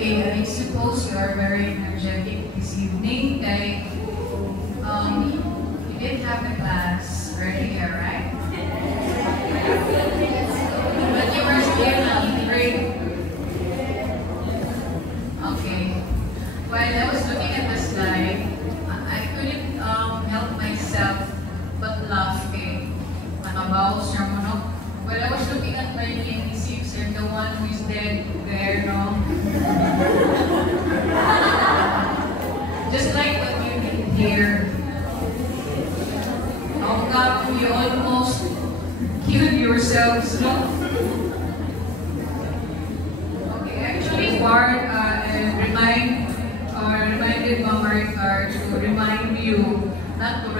Okay, I suppose you are very energetic this evening. You did have the class earlier, right? But you were still great. Okay. While I was looking at the slide, I couldn't help myself but laugh. Nakabawas siya mo, no? While I was looking at my linguistics and the one who is dead there, no? Just like what you did here. How come you almost killed yourselves, no? Okay, actually, Bart reminded Mama Ricard to remind you not to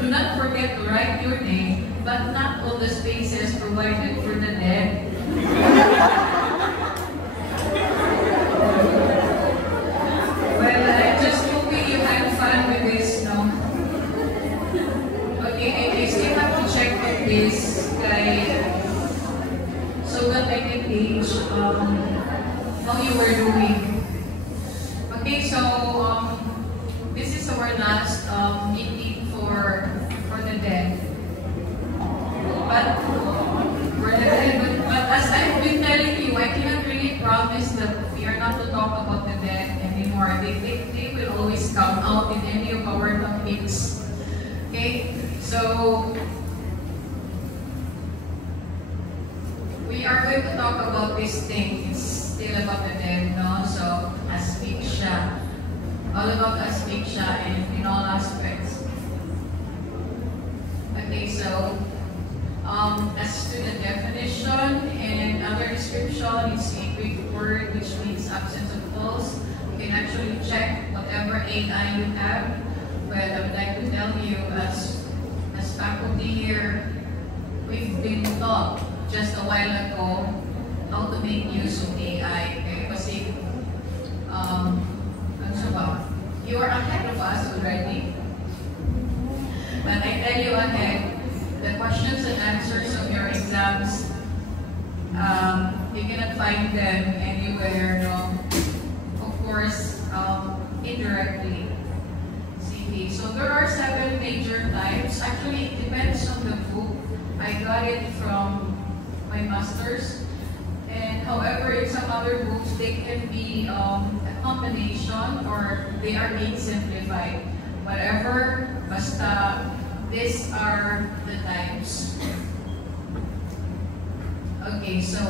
do not forget to write your name, but not all the spaces provided for the dead. Well, I'm just hoping you had fun with this, no? Okay, I still have to check with this guy so that I can gauge how you were doing. Okay, so this is our last meeting for the dead. But as I've been telling you, I cannot really promise that we are not to talk about the dead anymore. They will always come out in any of our topics. Okay, so we are going to talk about this thing. It's still about the dead, no? So asphyxia, all about asphyxia in all aspects. Okay, so as to the definition and other description, it's a Greek word which means absence of pulse. You can actually check whatever AI you have. But I would like to tell you, as faculty here, we've been taught just a while ago how to make use of AI. Okay? Kasi, you are ahead of us already. But I tell you ahead, the questions and answers of your exams, you cannot find them anywhere, no? Of course, indirectly. CV. So there are 7 major types. Actually, it depends on the book. I got it from my master's. And however, in some other books, they can be a combination or they are being simplified. Whatever, basta, these are the types. Okay, so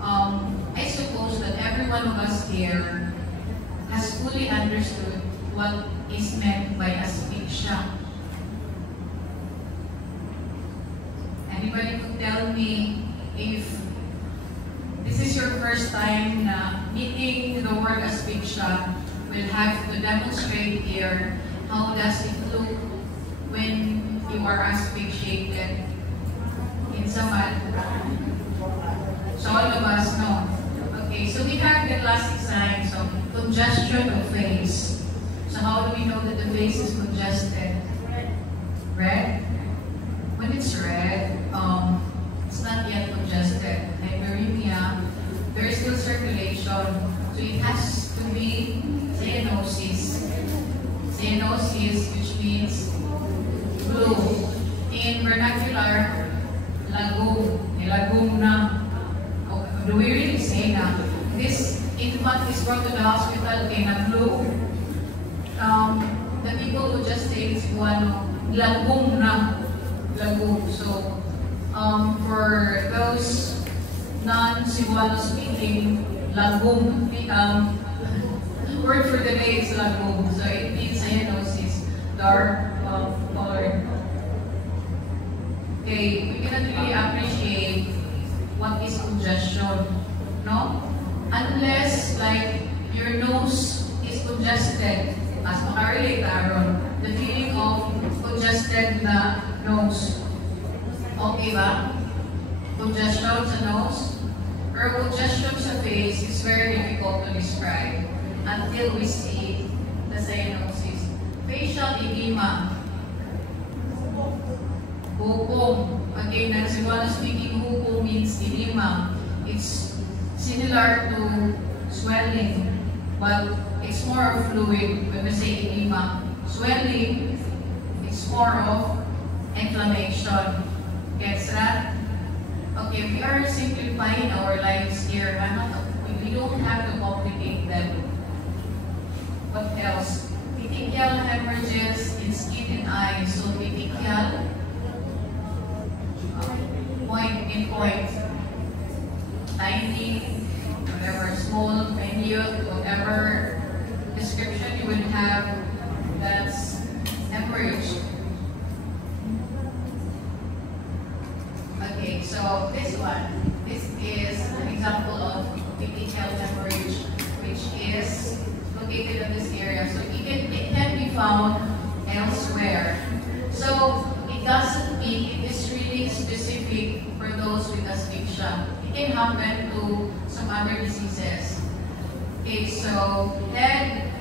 I suppose that every one of us here has fully understood what is meant by asphyxia. Anybody could tell me if this is your first time meeting the word asphyxia, we'll have to demonstrate here how does it look when you are asphyxiated in someone. So all of us know. Okay, so we have the classic signs of congestion of face. So how do we know that the face is congested? Red? When it's red, it's not yet congested. Hyperemia, there is still circulation. So it has to be cyanosis. Cyanosis, which means blue. In vernacular, lagom. Lagom na. Do we really say na this infant is brought to the hospital in a blue? The people who just say it's Cebuano, lagom na. Lagom. So, for those non-Cebuano speaking, lagom, word for the day is lagom. So it means cyanosis, dark color. Okay, we cannot really appreciate what is congestion, no? Unless, like, your nose is congested. Mas makarelate, Aaron. The feeling of congested na nose. Okay ba? Congestion sa nose? Or congestion sa face is very difficult to describe until we see the cyanosis. Facial edema. Hukong. Again, as Cebuano speaking, hukong means edema. It's similar to swelling, but it's more of fluid when we say edema. Swelling, it's more of inflammation. Gets that? Okay, we are simplifying our lives here. We don't have to complicate them. What else? Petechial hemorrhages in skin and eyes. So petechial, point, tiny, whatever, small, minute, whatever description you would have, that's hemorrhage. Okay, so this is an example of petechial hemorrhage, which is located in this area. So it can be found elsewhere. So it doesn't mean it is really specific for those with asphyxia. It can happen to some other diseases. Okay, so head,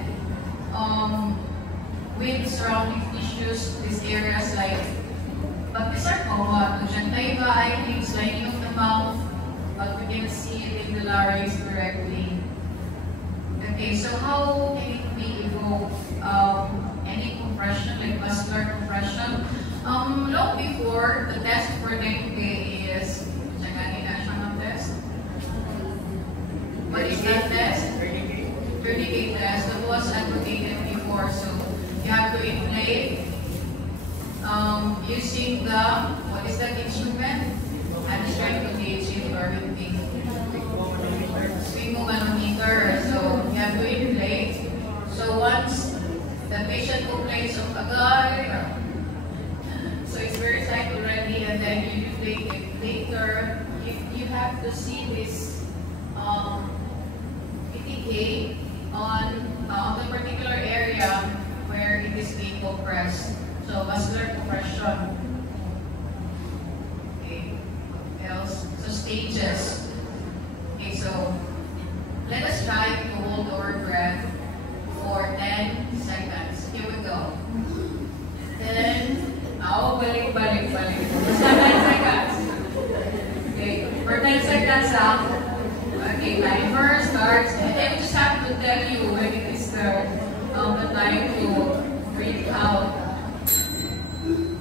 with surrounding tissues, these areas like, but these are common. Gingiva, eyelids, lining of the mouth, but we can see it in the larynx directly. Okay, so how can it be evoked? Any compression, like vascular compression? Long before, the test for dengue is, test? What is that test? Tourniquet test. That was advocated before. So you have to inflate using the, what is that instrument? I'm just trying to gauge it or anything. Sphygmomanometer. So you have to inflate. So once the patient complains of agar, so it's very tight already, and then you inflate it later. You have to see this PTK on the particular area where it is being compressed. So vascular compression. Okay. What else? So stages. Okay, so let us try to hold our breath for 10 seconds. Here we go. 10. Balik. Basta 10 seconds. Okay, for 10 seconds out. Okay, timer starts. And then we just have to tell you when it is the time to breathe out.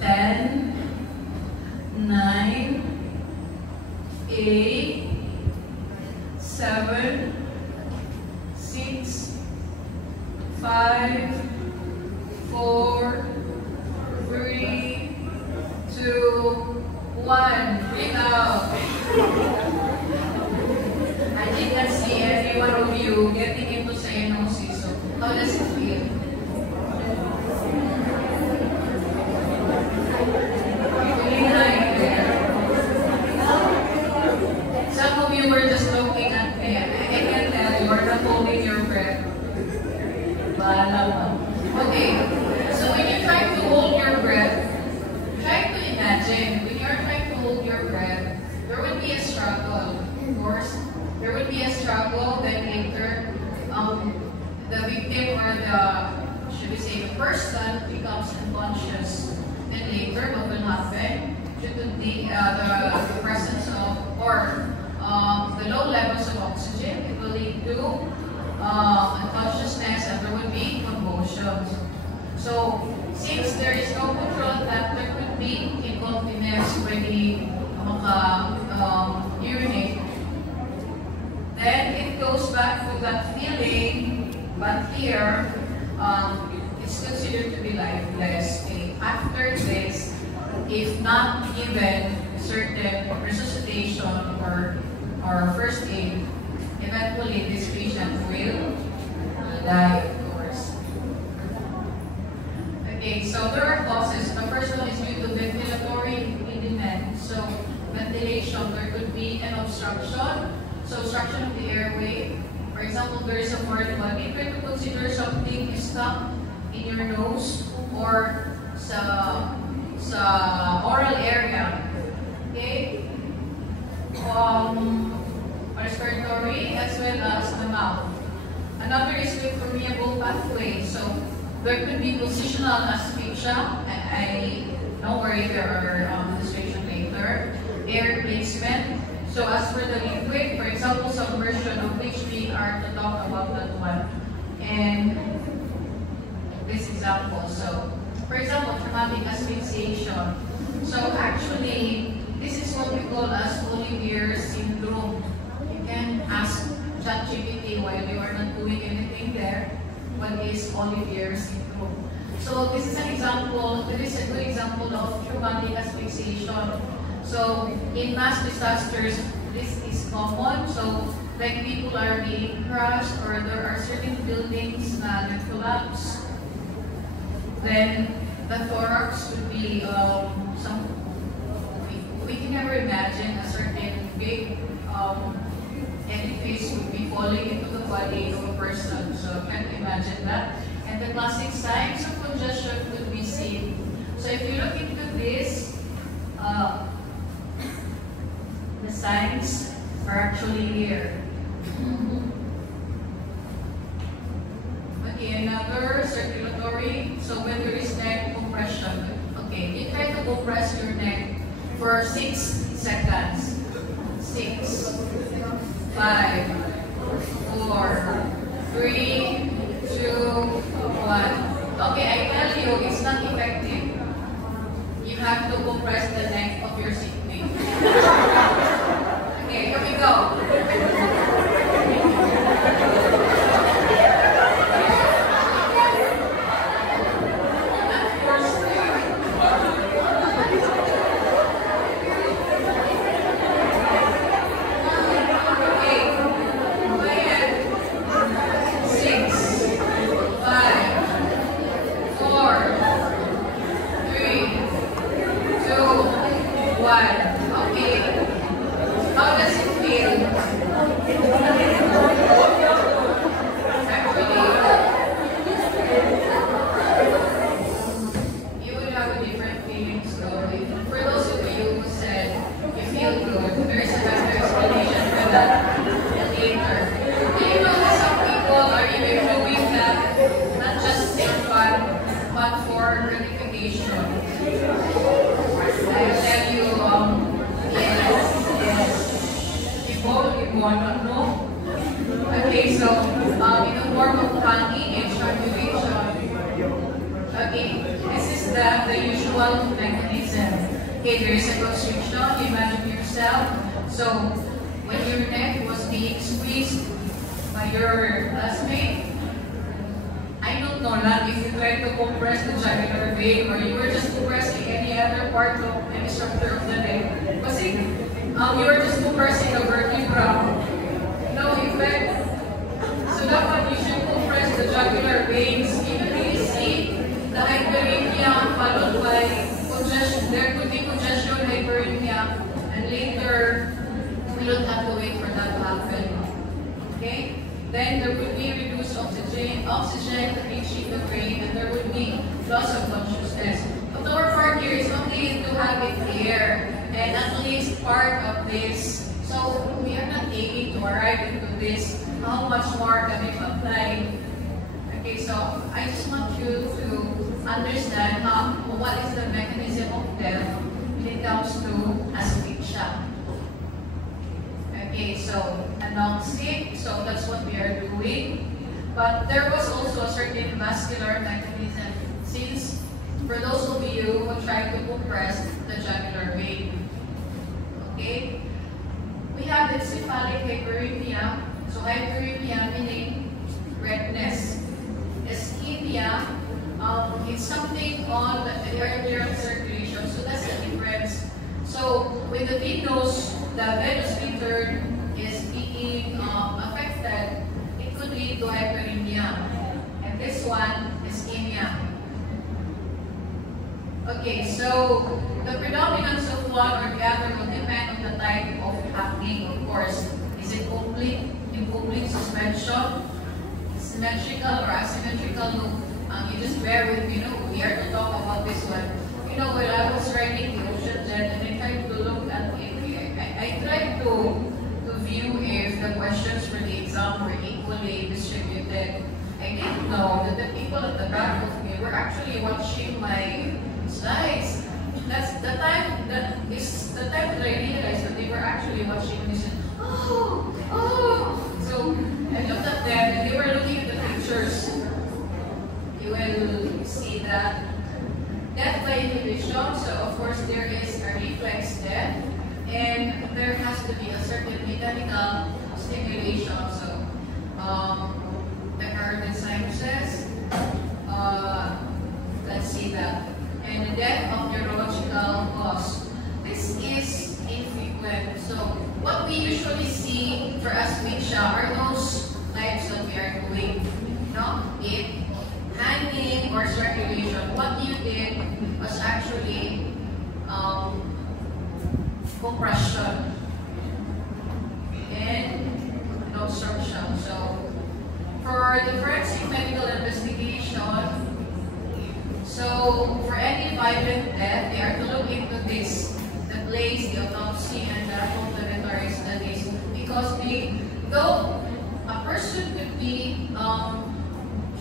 10, 9, 8, 7, 6, 5, 4, 3, 2, 1. Breathe out. I did not see any one of you getting into cyanosis. So how does it feel? Feeling high there. Some of you were just looking at me. I can tell you are not holding your breath. Okay. So when you try to hold your breath, try to imagine when you are trying to hold your breath, there will be a struggle. Of course, there will be a struggle. Then later, the victim or the the person becomes unconscious. Then later, what will happen? Due to the presence of or the low levels of oxygen, it will lead to unconsciousness, and there will be convulsions. So, since there is no control that there could be incontinence when he urinate, then it goes back to that feeling, but here it's considered to be lifeless. Okay? After this, if not given certain resuscitation or first aid, eventually this patient will die, of course. Okay, so there are causes. The first one is due to ventilatory impediment. So ventilation, there could be an obstruction. So obstruction of the airway. For example, there is a foreign body. Try to consider something is stuck in your nose or sa oral area. Okay? Respiratory as well as the mouth. Another is with permeable pathway. So there could be positional asphyxia. Don't worry, there are demonstration later. Air placement. So as for the liquid, for example, submersible in this example. So, for example, traumatic asphyxiation. So actually, this is what we call as Olivier syndrome. You can ask ChatGPT while you are not doing anything there, what is Olivier syndrome? So this is an example, this is a good example of traumatic asphyxiation. So in mass disasters, this is common. So like people are being crushed or there are certain buildings that collapse. Then the thorax would be we can never imagine a certain big edifice would be falling into the body of a person. So can't imagine that. And the classic signs of congestion could be seen. So if you look into this, the signs are actually here. Okay, another circulatory. So when there is neck compression, okay, you try to compress your neck for 6 seconds. 6, 5, 4, 3, 2, 1. Okay, I tell you, it's not effective. You have to compress the neck of your seatmate. Okay, here we go. Okay, so in the form of hanging and strangulation. Okay, this is the usual mechanism. Okay, there is a constriction. Imagine yourself. So when your neck was being squeezed by your classmate, I don't know that if you try to compress the jugular vein or you were just compressing any other part of any structure of the neck. Kasi you were just compressing the vertebra. No effect. So dapat you should compress the jugular veins. Even if you see the hyperemia followed by congestion, there could be congestion, hyperemia, and later we don't have to wait for that to happen. Okay? Then there would be reduced oxygen reaching the brain, and there would be loss of consciousness. But our part here is only to have it clear, and at least part of this. So we are not aiming to arrive into this. How much more can we apply? Okay, so I just want you to understand what is the mechanism of death when it comes to asphyxia. Okay, so announce it. So that's what we are doing. But there was also a certain vascular mechanism. Since for those of you who try to compress the jugular vein, okay, we have encephalic hyperemia. So hyperemia meaning redness. Ischemia, it's something on the arterial circulation. So that's the difference. So when the venous return is being affected, it could lead to hyperemia. And this one, ischemia. Okay, so the predominance of one or the other will depend on the type of happening, of course. Is it complete, incomplete suspension, symmetrical or asymmetrical? No, you just bear with me. We are to talk about this one. When I was writing the ocean jet and I tried to look at it, I tried to view if the questions for the exam were equally distributed. I didn't know that the people at the back of me were actually watching my slides. That's the time that I realized that they were actually watching this. Oh. So I looked at them and they were looking at the pictures. circulation. So, the carotid sinuses, let's see that. And the death of neurological cause. This is infrequent. So, what we usually see for asphyxia are those types that we are doing. No? It hanging or circulation. What you did was actually compression and obstruction. So, for the forensic medical investigation, so for any violent death, they are to look into this, the place, the autopsy, and the complementary studies, because though a person could be,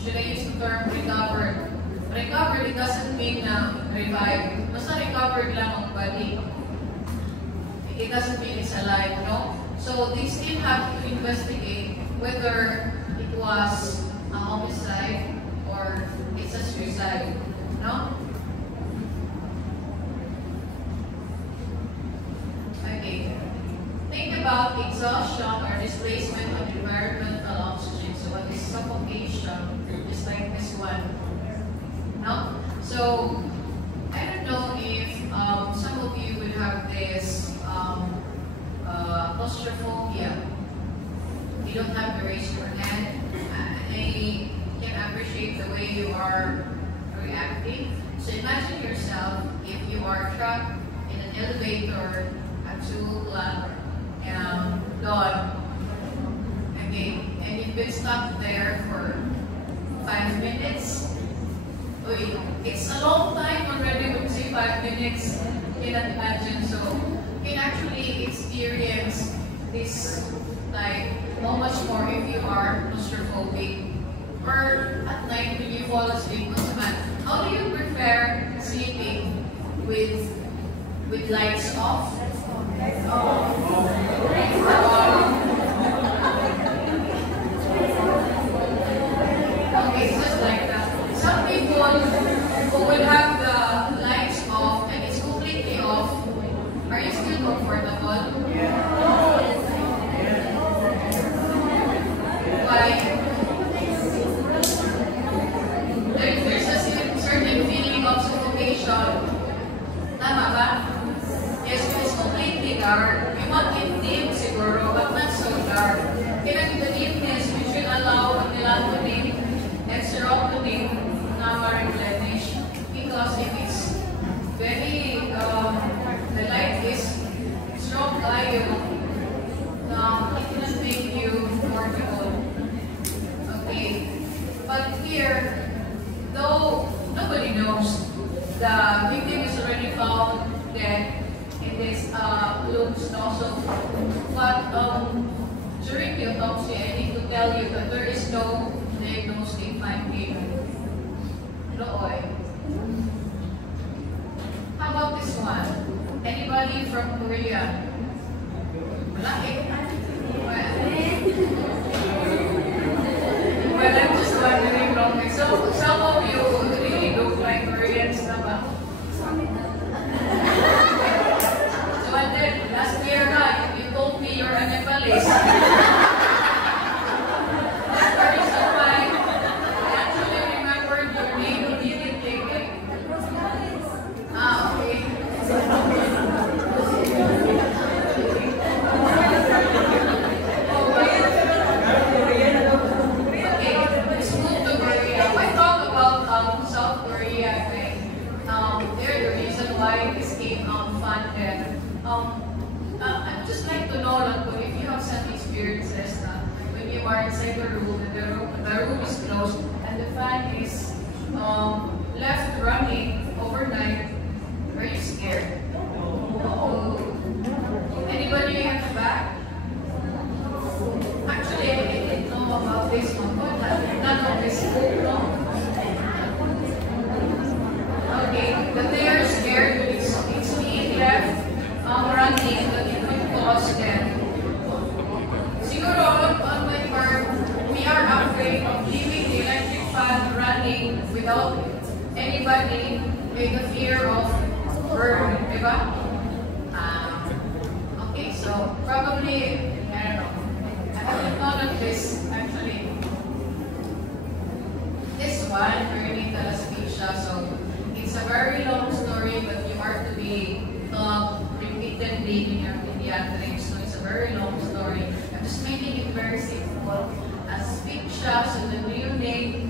should I use the term recovered? Recovered, it doesn't mean revived. Basta recovered lang ang body. It doesn't mean it's alive, no? So they still have to investigate whether it was a homicide or it's a suicide, no? Okay. Think about exhaustion or displacement of environmental oxygen. So what is suffocation? Just like this one. No? So I don't know if some of you would have this claustrophobia. You don't have to raise your hand. I can appreciate the way you are reacting. So imagine yourself if you are trapped in an elevator at 2 o'clock dawn. Okay, and you've been stuck there for 5 minutes. Uy, it's a long time already when you say 5 minutes. You cannot imagine. So you can actually experience this type how much more if you are claustrophobic. Or at night when you fall asleep, how do you prefer sleeping with lights off? Okay, just like that. Some people who will have the lights off and it's completely off, are you still comfortable? Why? There's a certain feeling of suffocation. Tama ba? Yes, it's completely dark. You want it dim siguro, but not so dark. Kaya the dimness, we should allow a melatonin and serotonin na ma-replenish. Because if it's very, the light is strong tayo, it cannot make you comfortable. Okay. But here, though nobody knows, the victim is already found dead in this looms also. But during the autopsy, I need to tell you that there is no diagnostic finding. Nooy. How about this one? Anybody from Korea? Malaki. Well, I'm just wondering long. So some of you really look like Koreans na ba? So and then last year you told me you're a Nepalese. That's the reason why I actually remembered your name immediately. Okay. South Korea, okay. They're the reason why this came funded. I'd just like to know, if you have some experiences when you are inside the room and the room is closed and the fan is left running overnight, are you scared? Oh. Anybody at the back? Actually, I didn't know about this one, but none of this book, no? Okay, but they are scared when it's being left running, that it could cause death. Siguro, on my part, we are afraid of leaving the electric fan running without anybody with the fear of burn, diba? Okay, so probably, I don't know. I haven't one, perinatal asphyxia. So it's a very long story, but you are to be taught repeatedly in your pediatrics. So it's a very long story. I'm just making it very simple. Asphyxia, so the new name,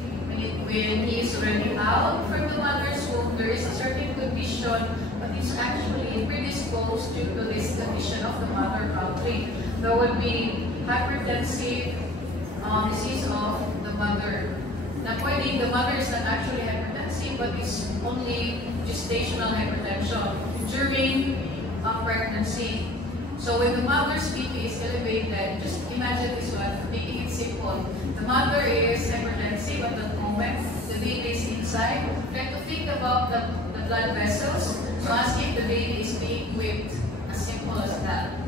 when he is already out from the mother's womb, there is a certain condition, but it's actually predisposed due to this condition of the mother probably. There would be hypertensive disease of the mother. Now, pwedeng the mother is not actually hypertensive, but it's only gestational hypertension during pregnancy. So when the mother's BP is elevated, just imagine this one, making it simple. The mother is hypertensive at that moment, the baby is inside. Try to think about the blood vessels. So ask if the baby is being whipped, as simple as that.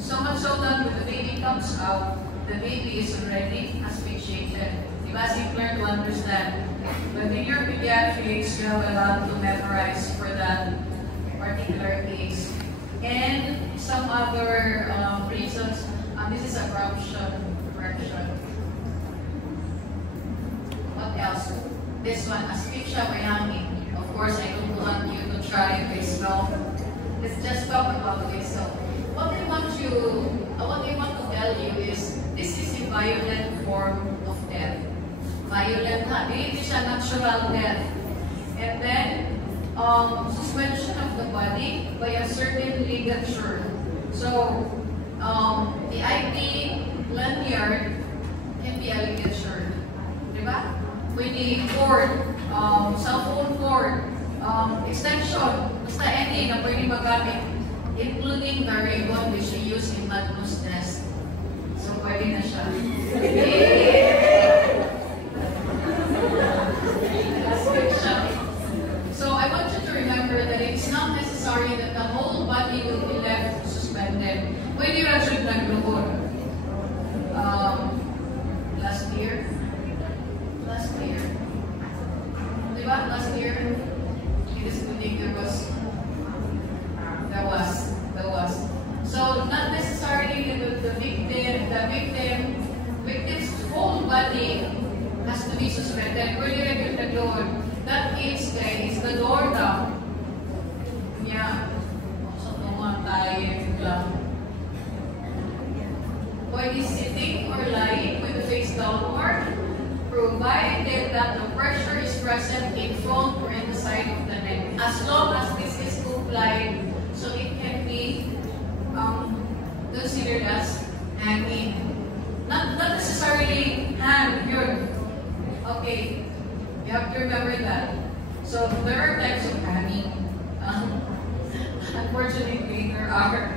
So much so that when the baby comes out, the baby is already asphyxiated. Diba, simpler to understand. But in your pediatrics, you have a lot to memorize for that particular case. And some other reasons, this is a correction. What else? This one, asphyxia by hanging. Of course, I don't want you to try this, no? Let's just talk about this. So, what I want to tell you is, this is a violent form of death. Violent, hindi siya natural death. And then, suspension of the body by a certain ligature. So, the IP lanyard can be a ligature. Diba? With the cord, cell phone cord, extension, basta any na pwede magamit, including the ribbon which you use in Magnus nest. So, pwede na siya. So I want you to remember that it's not necessary that the whole body will be left suspended. Pwede ra siya nagluhod. Last year. Diba? Last year, in this building there was. So not necessarily the victim's whole body has to be suspended. Pwede ra siya nagluhod. That case, guys, is the door down. Yeah. So, naman tayo lang. Pwede sitting or lying with the face downward, provided that the pressure is present in front or in the side of the neck. As long as this is complied, so it can be considered as hanging. Not necessarily hand, yun. Okay. You have to remember that. So there are types of hanging. Unfortunately, there are.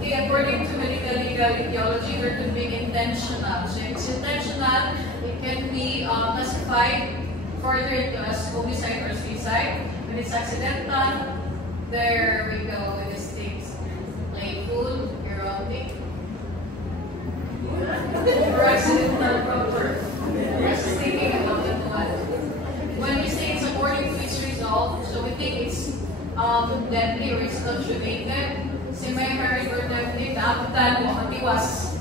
Okay, according to medical legal etiology, there could be intentional. So if it's intentional, it can be classified further into as homicide or suicide. When it's accidental, there we go with these things. Playful, erotic, or accidental proper. Just thinking about that one. When we say it's according to its result, so we think it's deadly or it's conjugated. Semi-married or deadly, naabutan mo, katiwas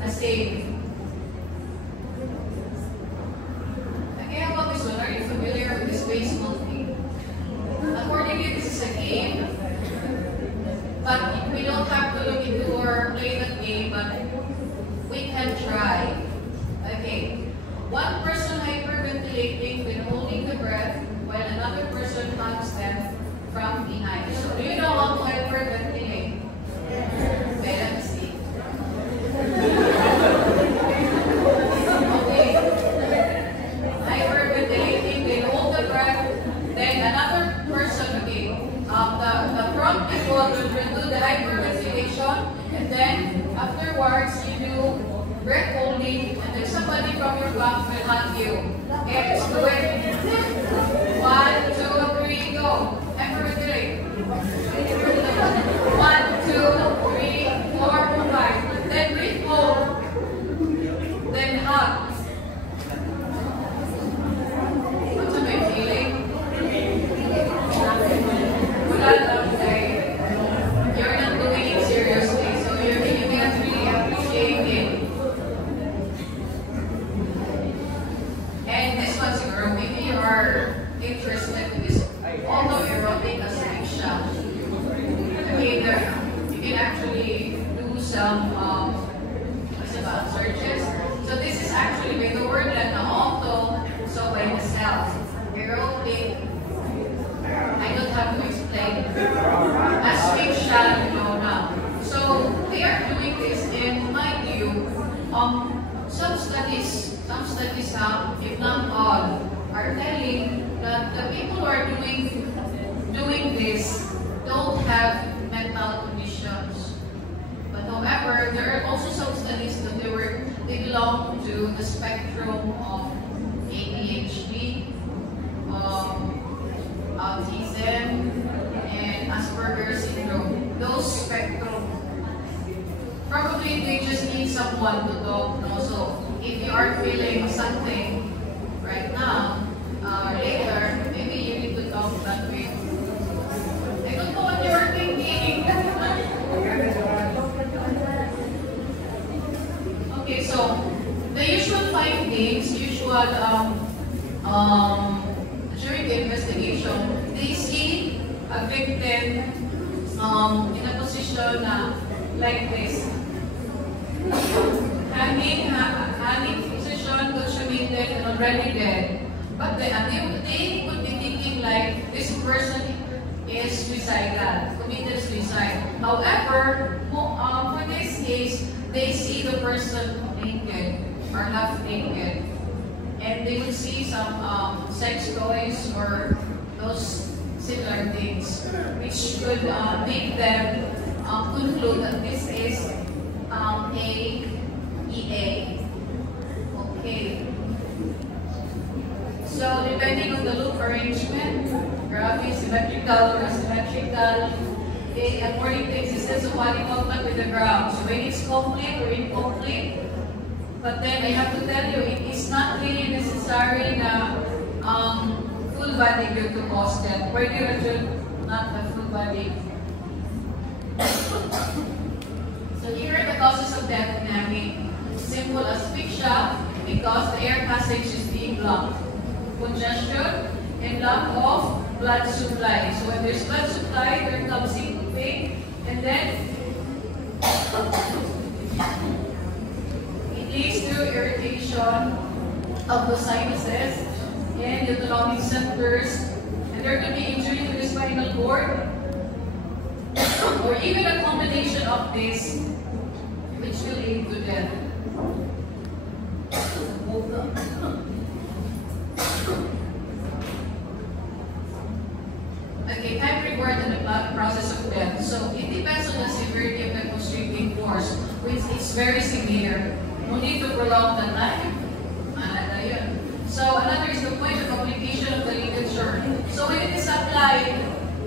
na save. Okay, how about this one? Are you familiar with this baseball thing? Accordingly, this is a game. But we don't have to look into or play that game, but we can try. Okay. One person hyperventilating when holding the breath while another person hugs them from behind. So, do you know how to hyperventilate? Okay, let me see. Okay. Hyperventilating, they hold the breath, then another person, okay. The front people will do the hyperventilation, and then afterwards you do breath holding, and then somebody from your back will hug you. Okay, let's do it. 1, 2, 3, go. Hyperventilate. 1, 2, 3, 4, 5. Then breathe hold. Then hug. What's my feeling? Wala lang, okay. You're not doing it seriously, so you can't really appreciate it. And this one, siguro, maybe some studies have, if not all, are telling that the people who are doing this don't have mental conditions. But however, there are also some studies that they belong to the spectrum of ADHD, autism, and Asperger's syndrome. Those spectrum. Probably they just need someone to talk. Also, if you are feeling something right now, later, maybe you need to talk that way. I don't know what you're thinking. Okay, so the usual findings, during the investigation, they see a victim in a position like this. Hanging position, consummated, and already dead. But they could be thinking like this person is suicidal, committed suicide. However, for this case, they see the person naked or half naked. And they would see some sex toys or those similar things, which could make them conclude that this is AEA. Okay. So depending on the loop arrangement, graphic, symmetrical, or asymmetrical, according to existence of body contact with the ground. So when it's complete or incomplete, but then I have to tell you, it is not really necessary na full body due to cause death. Pwede rin not the full body. So here are the causes of death in hanging. Simple asphyxia, because the air passage is being blocked. Congestion and lack of blood supply. So when there's blood supply, there comes syncope, and then it leads to irritation of the sinuses and the autonomic centers, and there could be injury to the spinal cord, or even a combination of this, which will lead to death. Okay, time required in the process of death. So it depends on the severity of the constricting force, which is very severe. No need to prolong the life. So another is the point of application of the ligature. So when it is applied,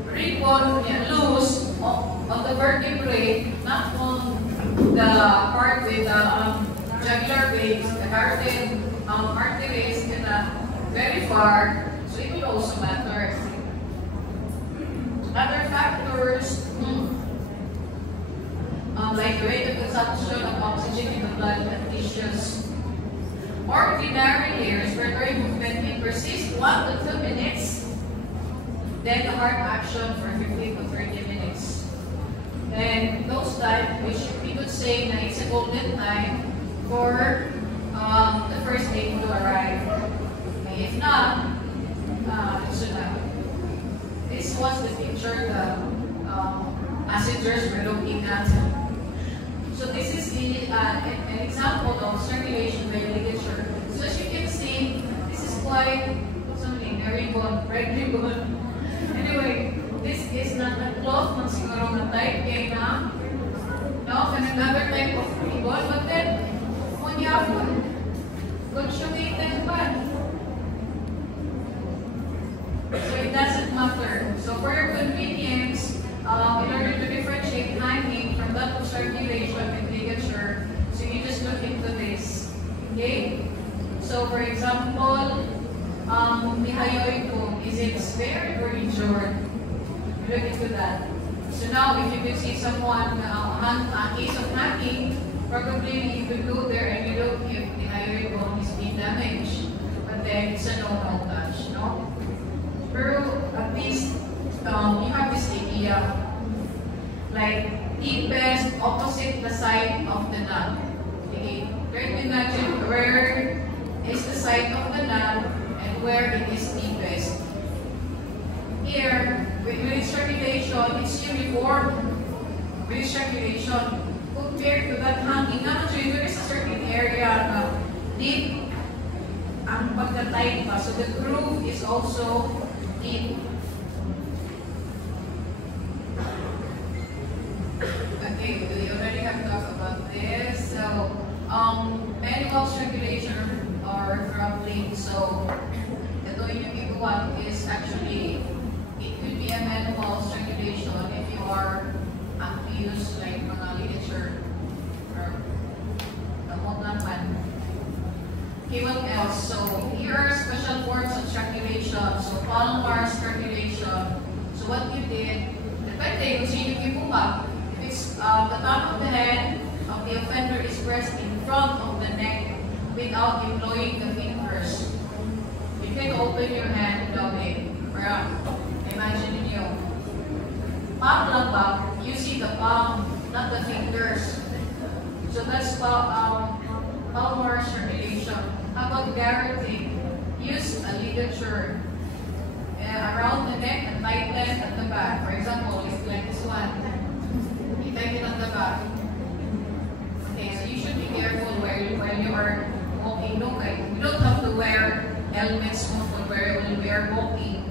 ribbon loose on the vertebrae, not on the part with the jugular veins, the carotid arteries, and very far. So it will also matter. Other factors, like the rate of consumption of oxygen in the blood and tissues. Ordinary respiratory movement can persist 1 to 2 minutes, then the heart action for 15 to 30 minutes. And those times, which we could say that it's a golden time for the first aid to arrive. If not, it should happen. This was the picture the passengers were looking at. So this is an example of circulation by ligature. So as you can see, this is quite something, a ribbon, red ribbon. Anyway, this is not a cloth, not siguro na type kay na. No, and another type of ribbon, but then, when you have consummated bud. So it doesn't matter. So for your convenience, in order to differentiate hanging from that of circulation and ligature, so you just look into this. Okay? So for example, the hyoid bone, is it spared or injured? You look into that. So now if you could see someone, a case of hanging, probably you could go there and you look if the hyoid bone is being damaged. But then it's a no-no touch, no? Pero at least you have this idea, like deepest opposite the side of the nut. Okay, try to imagine where is the side of the nut and where it is deepest. Here, with circulation, it's uniform. With circulation, compared to that hanging, actually there is a certain area deep ang pagka-tight pa. So the groove is also deep. Okay, we already have talked about this. So, manual strangulation or throttling. So, ito yung iguan is actually, it could be a manual strangulation if you are use like mga literature or gamot naman. Okay, what else? So, here are special forms of strangulation. So, palmar strangulation. So, what you did, depende kung sino yung bumag. The top of the head of the offender is pressed in front of the neck without employing the fingers. You can open your hand without it. Imagine you. Palm lang ba? You see the palm, not the fingers. So that's palmar strangulation. How about garroting? Use a ligature around the neck and tighten at the back. For example, it's like this one. Take it on the back. Okay, so you should be careful while you are walking. You don't have to wear helmets when we are walking.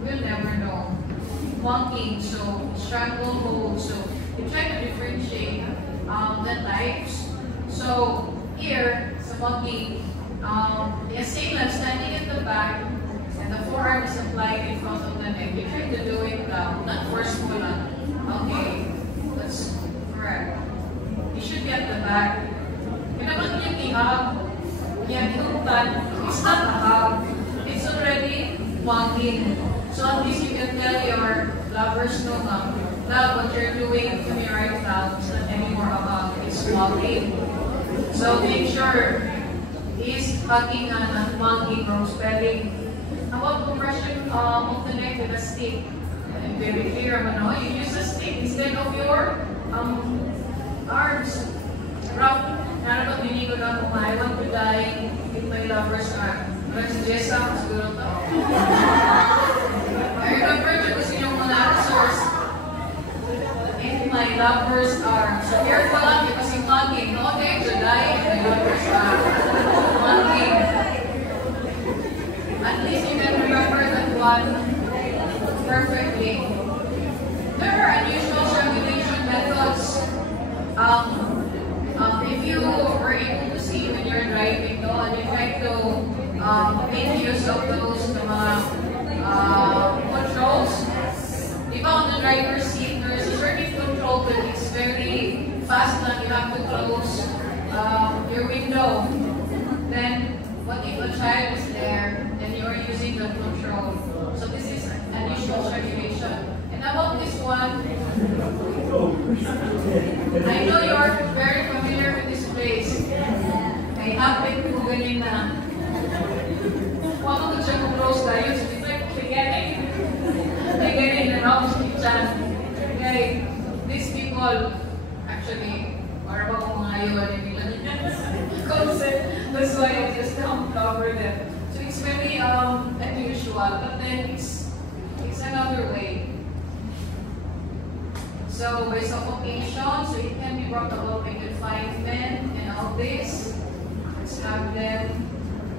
We'll never know. Walking, so stranglehold. So you try to differentiate the types. So here, sa walking, the assailant standing at the back and the forearm is applied in front of the neck. You try to do it now, not forceful. Okay. That's correct. You should be at the back. Kailangan yung ihag, yung inutan, it's not a hug. It's already walking. So at least you can tell your lovers no hug. Now what you're doing to me right now is not anymore a hug. It's walking. So make sure he's hugging and walking or spelling. How about compression of the neck with a stick? Very clear, you use a stick instead of your arms. Rough. Ano ba binigo na kung I want to die if my lovers are. Parang si Jessa, siguro to. I remember ko gusto yung mga answers. If my lovers are. So careful lang, kasi mugging. No, they to die if my lovers are. Mugging. At least you can remember that one perfectly. There are unusual strangulation methods. If you were able to see when you're driving, no, and you try to make use of those controls. Di ba on the driver's seat, there's a certain control that is very fast lang. You have to close your window. Then, what if a child is there and you are using the control? So this is unusual strangulation. And about this one, I know you are very familiar with this place. I happen to ganin na. Huwag mo siya kung close tayo. So ito ay beginning na ako sa kitchen. Okay, these people, actually, para ba kung mga ayaw nila concept. That's why I just cover them. So it's very unusual, but then it's another way. So by suffocation, so it can be brought about by confinement and all this. Let's have them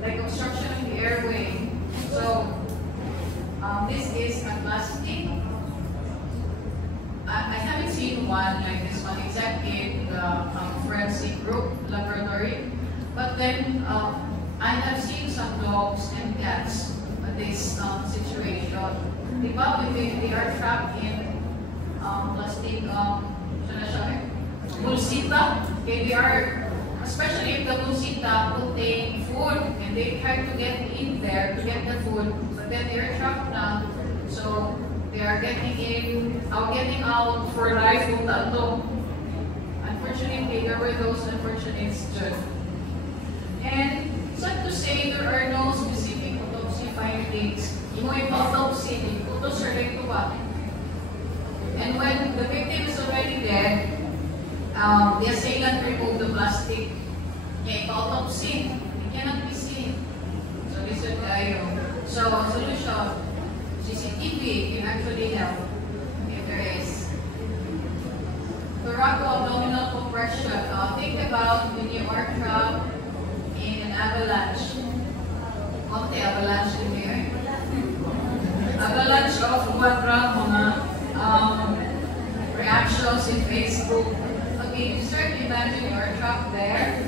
like obstruction of the airway. So this is a plastic. I haven't seen one like this one exactly in the forensic group laboratory, but then I have seen some dogs and cats in this situation. Diba, they are trapped in plastic bulsita. Okay, they are, especially if the bulsita contain food and they try to get in there to get the food, but then they are trapped now. So they are getting out for life. Unfortunately, there were those unfortunates too. And sad to say, there are no specific autopsy findings. Yung autopsy, ito survey to ba? And when the victim is already dead, the assailant removed the plastic. Okay, autopsy, it cannot be seen. So listen tayo. So solution, CCTV can actually help if there is. Thoracoabdominal compression. Think about when you are trapped in avalanche. Okay, avalanche din here. Avalanche of mga reactions in Facebook. Okay, you start to imagine you are trapped there.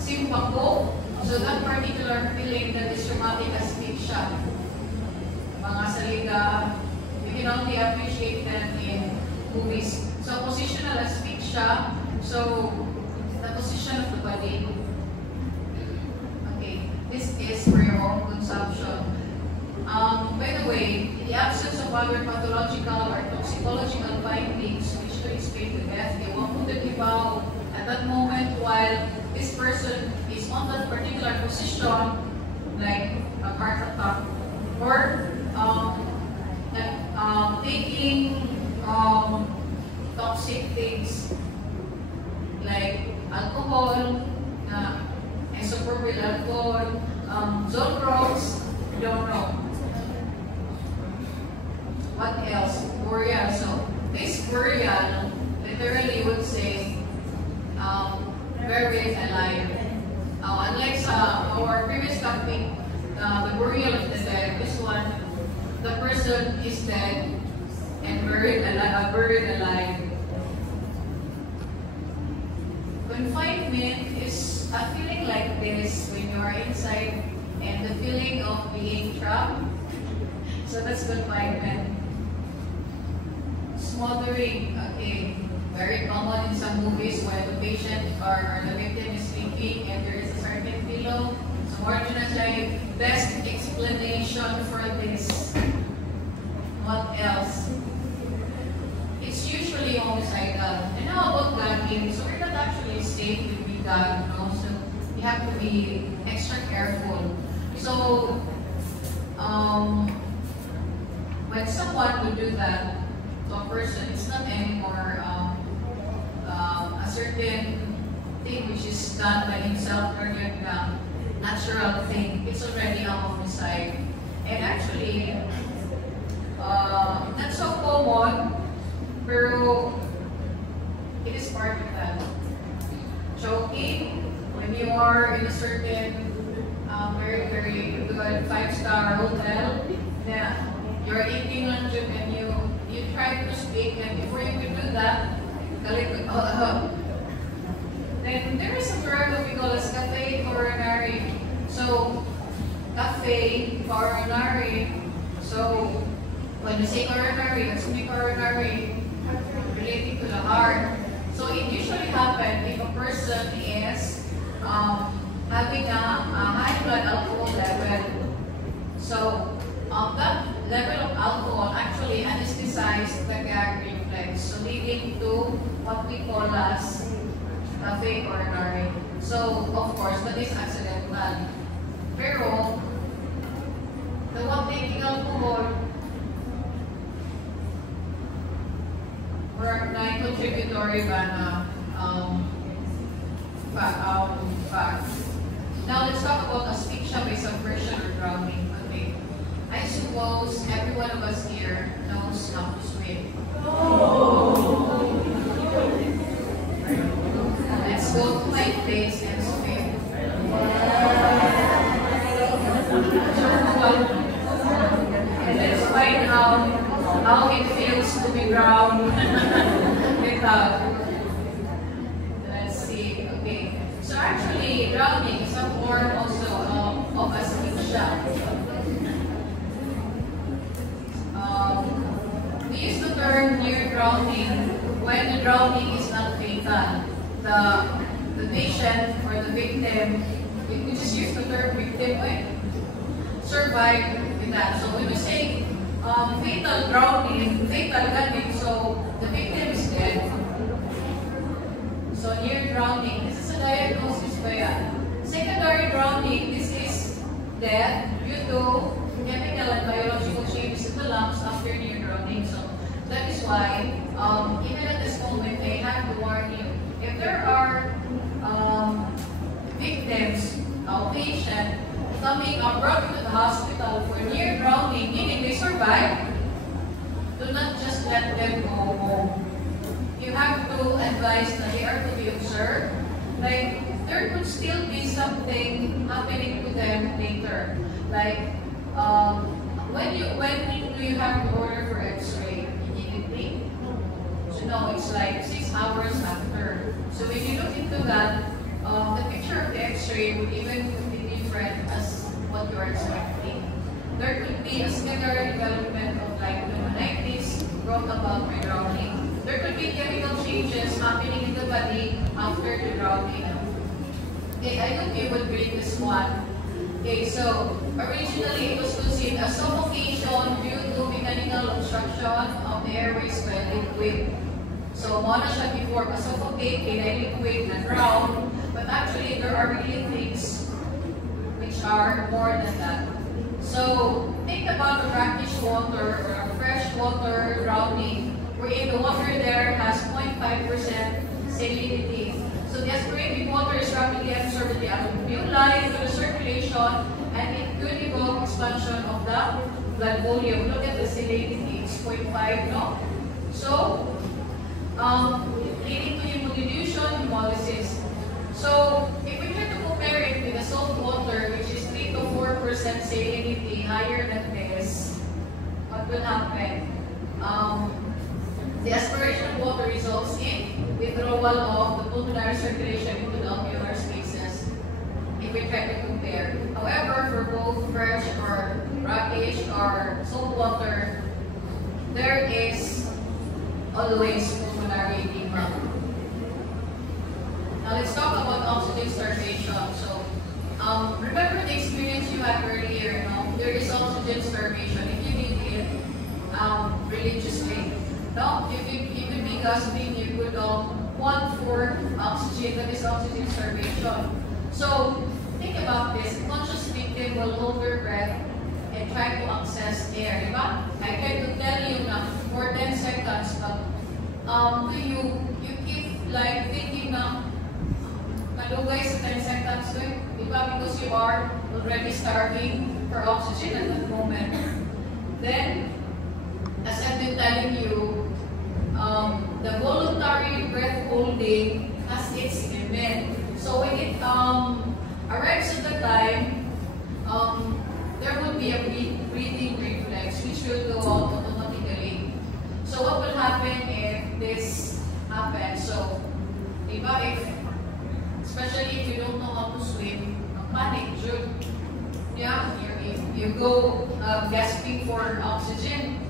Simpako. So that particular feeling that is traumatic asphyxia. Mga salita, you can only appreciate them in movies. So positional asphyxia, so the position of the body. Okay, this is for your own consumption. By the way, in the absence of other pathological or toxicological findings which could explain the death, they won't put the out at that moment while this person is on that particular position, like a heart attack, or taking toxic things like alcohol, isopropyl alcohol, Zolprox, don't know. What else? Burial. So this burial literally would say buried alive. Unlike our previous topic, the burial of the dead, this one, the person is dead and buried alive. Confinement is a feeling like this when you are inside and the feeling of being trapped. So that's confinement. Smothering, okay, very common in some movies when the patient or the victim is sleeping and there is a certain pillow. So more than a best explanation for this. What else? It's usually homicidal. And how about gagging? So we're not actually safe to be gagged, no? So you have to be extra careful. So when someone would do that to a person, it's not anymore a certain thing which is done by himself or a natural thing. It's already a homicide. And actually, not so common, pero it is part of that. Choking, when you are in a certain very, very good 5-star hotel, yeah, you're eating lunch and you try to speak, and before you can do that, then there is a verb that we call as cafe coronary. So, cafe coronary. So, when you say coronary, it's coronary relating to the heart. So, it usually happens if a person is having a high blood alcohol level. So, that level of alcohol actually anesthetizes the gag reflex, so leading to what we call as cafe coronary. So, of course, that is accidental. Pero, the one taking alcohol were non-contributory fact. Now, let's talk about asphyxia by submersion or drowning. Okay. I suppose every one of us here knows how to swim. Let's go to my place and swim. And let's find out how it feels to be drowned without. Let's see. Okay. So actually, drowning is a form also of asphyxia. We use the term near drowning when the drowning is not fatal. The patient or the victim, we just use the term victim, survive with that. So when we say fatal drowning, fatal gagging, so the victim is dead. So near drowning, this is a diagnosis ba yan? Secondary drowning, this is death due to chemical and biological changes in the lungs after near drowning. So that is why, even at this moment, they have to warn you. If there are victims, patient coming brought to the hospital for near drowning, meaning they survive, do not just let them go home. You have to advise that they are to be observed. Like, there could still be something happening to them later. Like, when do you have to order for X-ray? Immediately? So no, it's like 6 hours after. So when you look into that, the picture of the X-ray would even be different as what you are expecting. There could be a secondary development of like pneumonitis brought about by drowning. There could be chemical changes happening in the body after the drowning. Okay, I hope you would read this one. Okay, so originally it was conceived as suffocation due to mechanical obstruction of the airways by liquid. So, mona siya before, suffocate, liquid, na drown, but actually there are really things which are more than that. So, think about a brackish water or a fresh water drowning, wherein the water there has 0.5% salinity. So, the aspirated water is rapidly absorbed in the alveoli through the circulation, and it could evoke expansion of the blood volume. Look at the salinity, it's 0.5, no? So, leading to hemodilution, hemolysis. So, if we try to compare it with the salt water, which is 3 to 4% salinity, higher than this, what will happen? The aspiration of water results in withdrawal of the pulmonary circulation into the alveolar spaces, if we try to compare. However, for both fresh or brackish or salt water, there is always pulmonary edema. Now let's talk about oxygen starvation. So, remember the experience you had earlier, no? There is oxygen starvation if you need it religiously. No? If you could be gasping, you could want for oxygen, that is oxygen starvation. So, think about this. A conscious victim will hold their breath and try to access air, diba? I tried to tell you na for 10 seconds, but you keep like thinking na malugay sa 10 seconds, diba? Because you are already starving for oxygen at that moment. Then, as I've been telling you, the voluntary breath holding has its limit. So when it arrives at the time, there will be a breathing reflex which will go out automatically. So what will happen if this happens? So, diba, especially if you don't know how to swim, panic, should. Yeah, you go gasping for oxygen.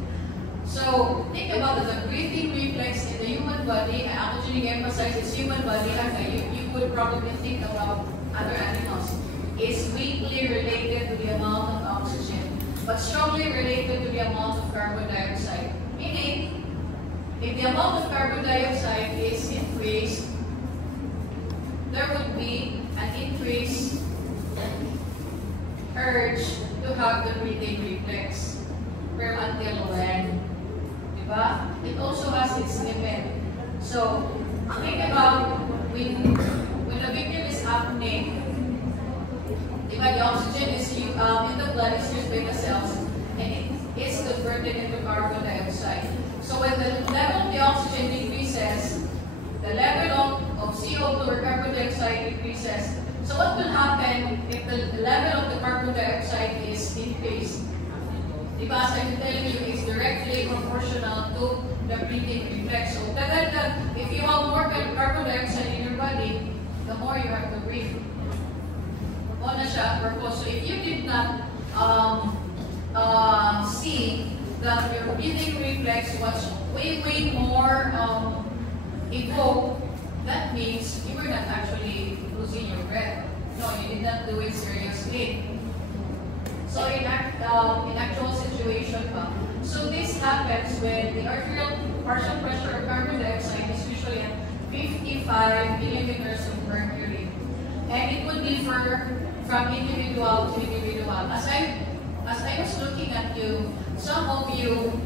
So, think about the breathing reflex in the human body. I actually emphasize it's human body, and you could probably think about other animals. It's weakly related to the amount of oxygen, but strongly related to the amount of carbon dioxide. Meaning, if the amount of carbon dioxide is increased, there would be an increased urge to have the breathing reflex. Pero until when? Diba? It also has its limit. So, think about when the victim is apneic, diba, the oxygen is in the blood is used by the cells, and it is converted into carbon dioxide. So when the level of the oxygen decreases, the level of CO2 or carbon dioxide decreases. So what will happen if the level of the carbon dioxide is increased? Diba, as I'm telling you, it's directly proportional to the breathing reflex. So if you have more carbon dioxide in your body, the more you have to breathe. So if you did not see that your breathing reflex was way more evoked, that means you were not actually losing your breath. No, you did not do it seriously. So in actual situation, so this happens when the arterial partial pressure of carbon dioxide is usually at 55 millimeters of mercury, and it would differ from individual to individual. As I was looking at you, some of you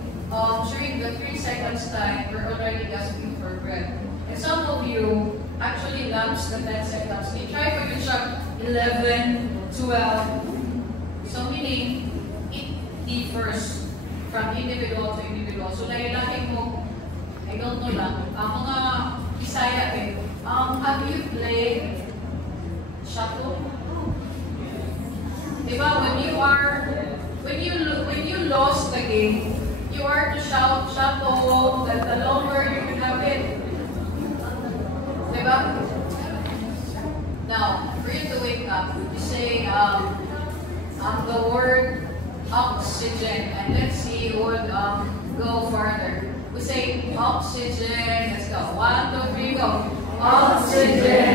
during the 3 seconds time were already gasping for breath, and some of you actually lapsed the 10 seconds. They try for your shot 11, 12. So meaning, it differs from individual to individual. So layo-laking mo, I don't know lang, mga Bisaya have you played shuttle. Diba, when you lost the game, you are to shout shuttle, that the longer you can have it. Diba? Now, for you to wake up, you say the word oxygen, and let's see who would go further. We say oxygen. Let's go. 1, 2, 3, go. Oxygen.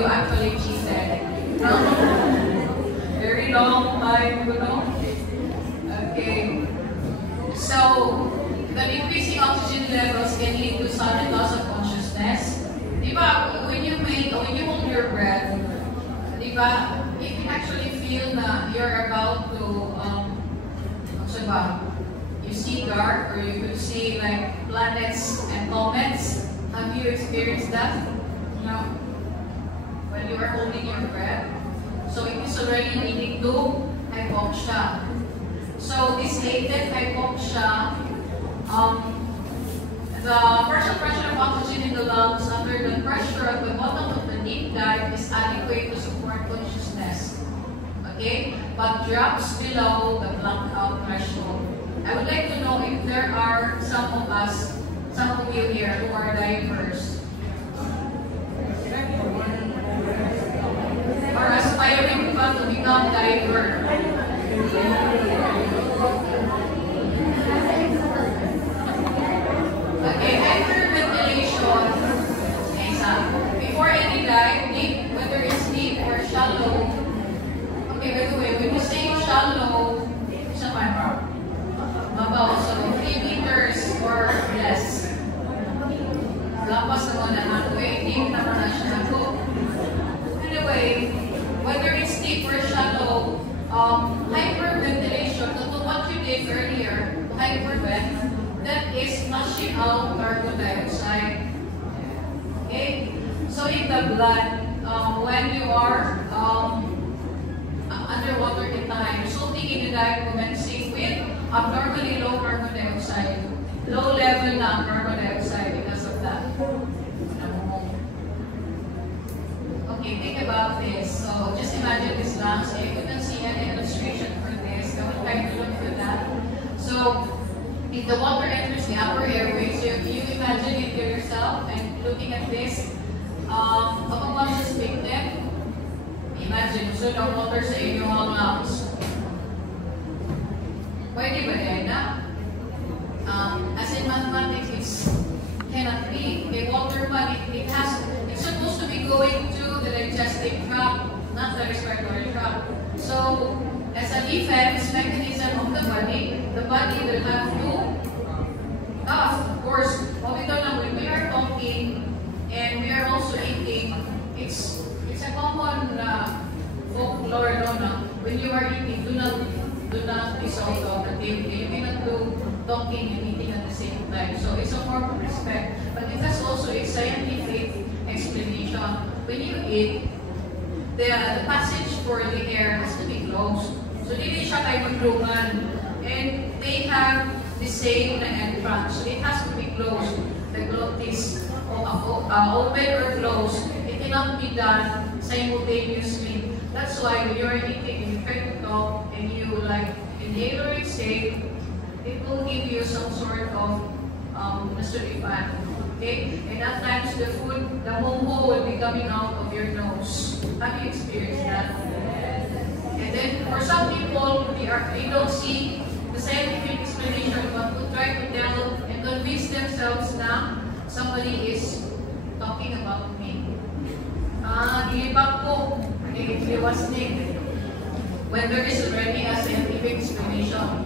Actually cheated. Very long time, you know. Okay. So, the decreasing oxygen levels can lead to sudden loss of consciousness. Diba, when you hold your breath, diba, if you actually feel that you're about to, you see dark, or you could see like planets and comets. Have you experienced that? No. When you are holding your breath. So it is already leading to hypoxia. So this latent hypoxia, the partial pressure of oxygen in the lungs under the pressure at the bottom of the deep dive is adequate to support consciousness. Okay? But drops below the blackout threshold. I would like to know if there are some of you here who are divers. Or aspiring pa to become diver. Okay, hyperventilation. Before any dive, deep, whether it's deep or shallow. Okay, by the way, when you say shallow, about so 3 meters or less. Lapas naman na halfway, deep naman na siya ako. Anyway, whether it's deep or shallow, hyperventilation, to what you did earlier, hypervent, that is flushing out carbon dioxide. Okay? So in the blood, when you are underwater in time, resulting in the dive commencing with abnormally low carbon dioxide, low level na carbon dioxide because of that. Okay, think about this. So just imagine this lang. So you couldn't see any illustration for this. I would like to look for that. So if the water enters the upper airways, you imagine it to yourself and looking at this, unconscious victim. Imagine, so the water sa inyong lungs. Pwede ba yan na? As in mathematics, it cannot be. A water man, it's supposed to be going to the digestive tract, not the respiratory tract. So, as a defense mechanism of the body will have to, of course, when we are talking and we are also eating, it's a common folklore, no? When you are eating, do not be so talkative. You cannot do talking and eating at the same time. So it's a form of respect. But it has also a scientific explanation. When you eat, the passage for the air has to be closed. So dili siya kay magdungan. And they have the same entrance. So it has to be closed. The glottis, open or closed. It cannot be done simultaneously. That's why when you're eating, you try to talk and you like inhale or exhale, it will give you some sort of nasuripan. Okay? And at times the food, the momo will be coming out of your nose. Have you experienced that? And then for some people, they don't see the scientific explanation, but will try to tell and convince themselves na somebody is talking about me. Gilibak ko. When there is already a scientific explanation.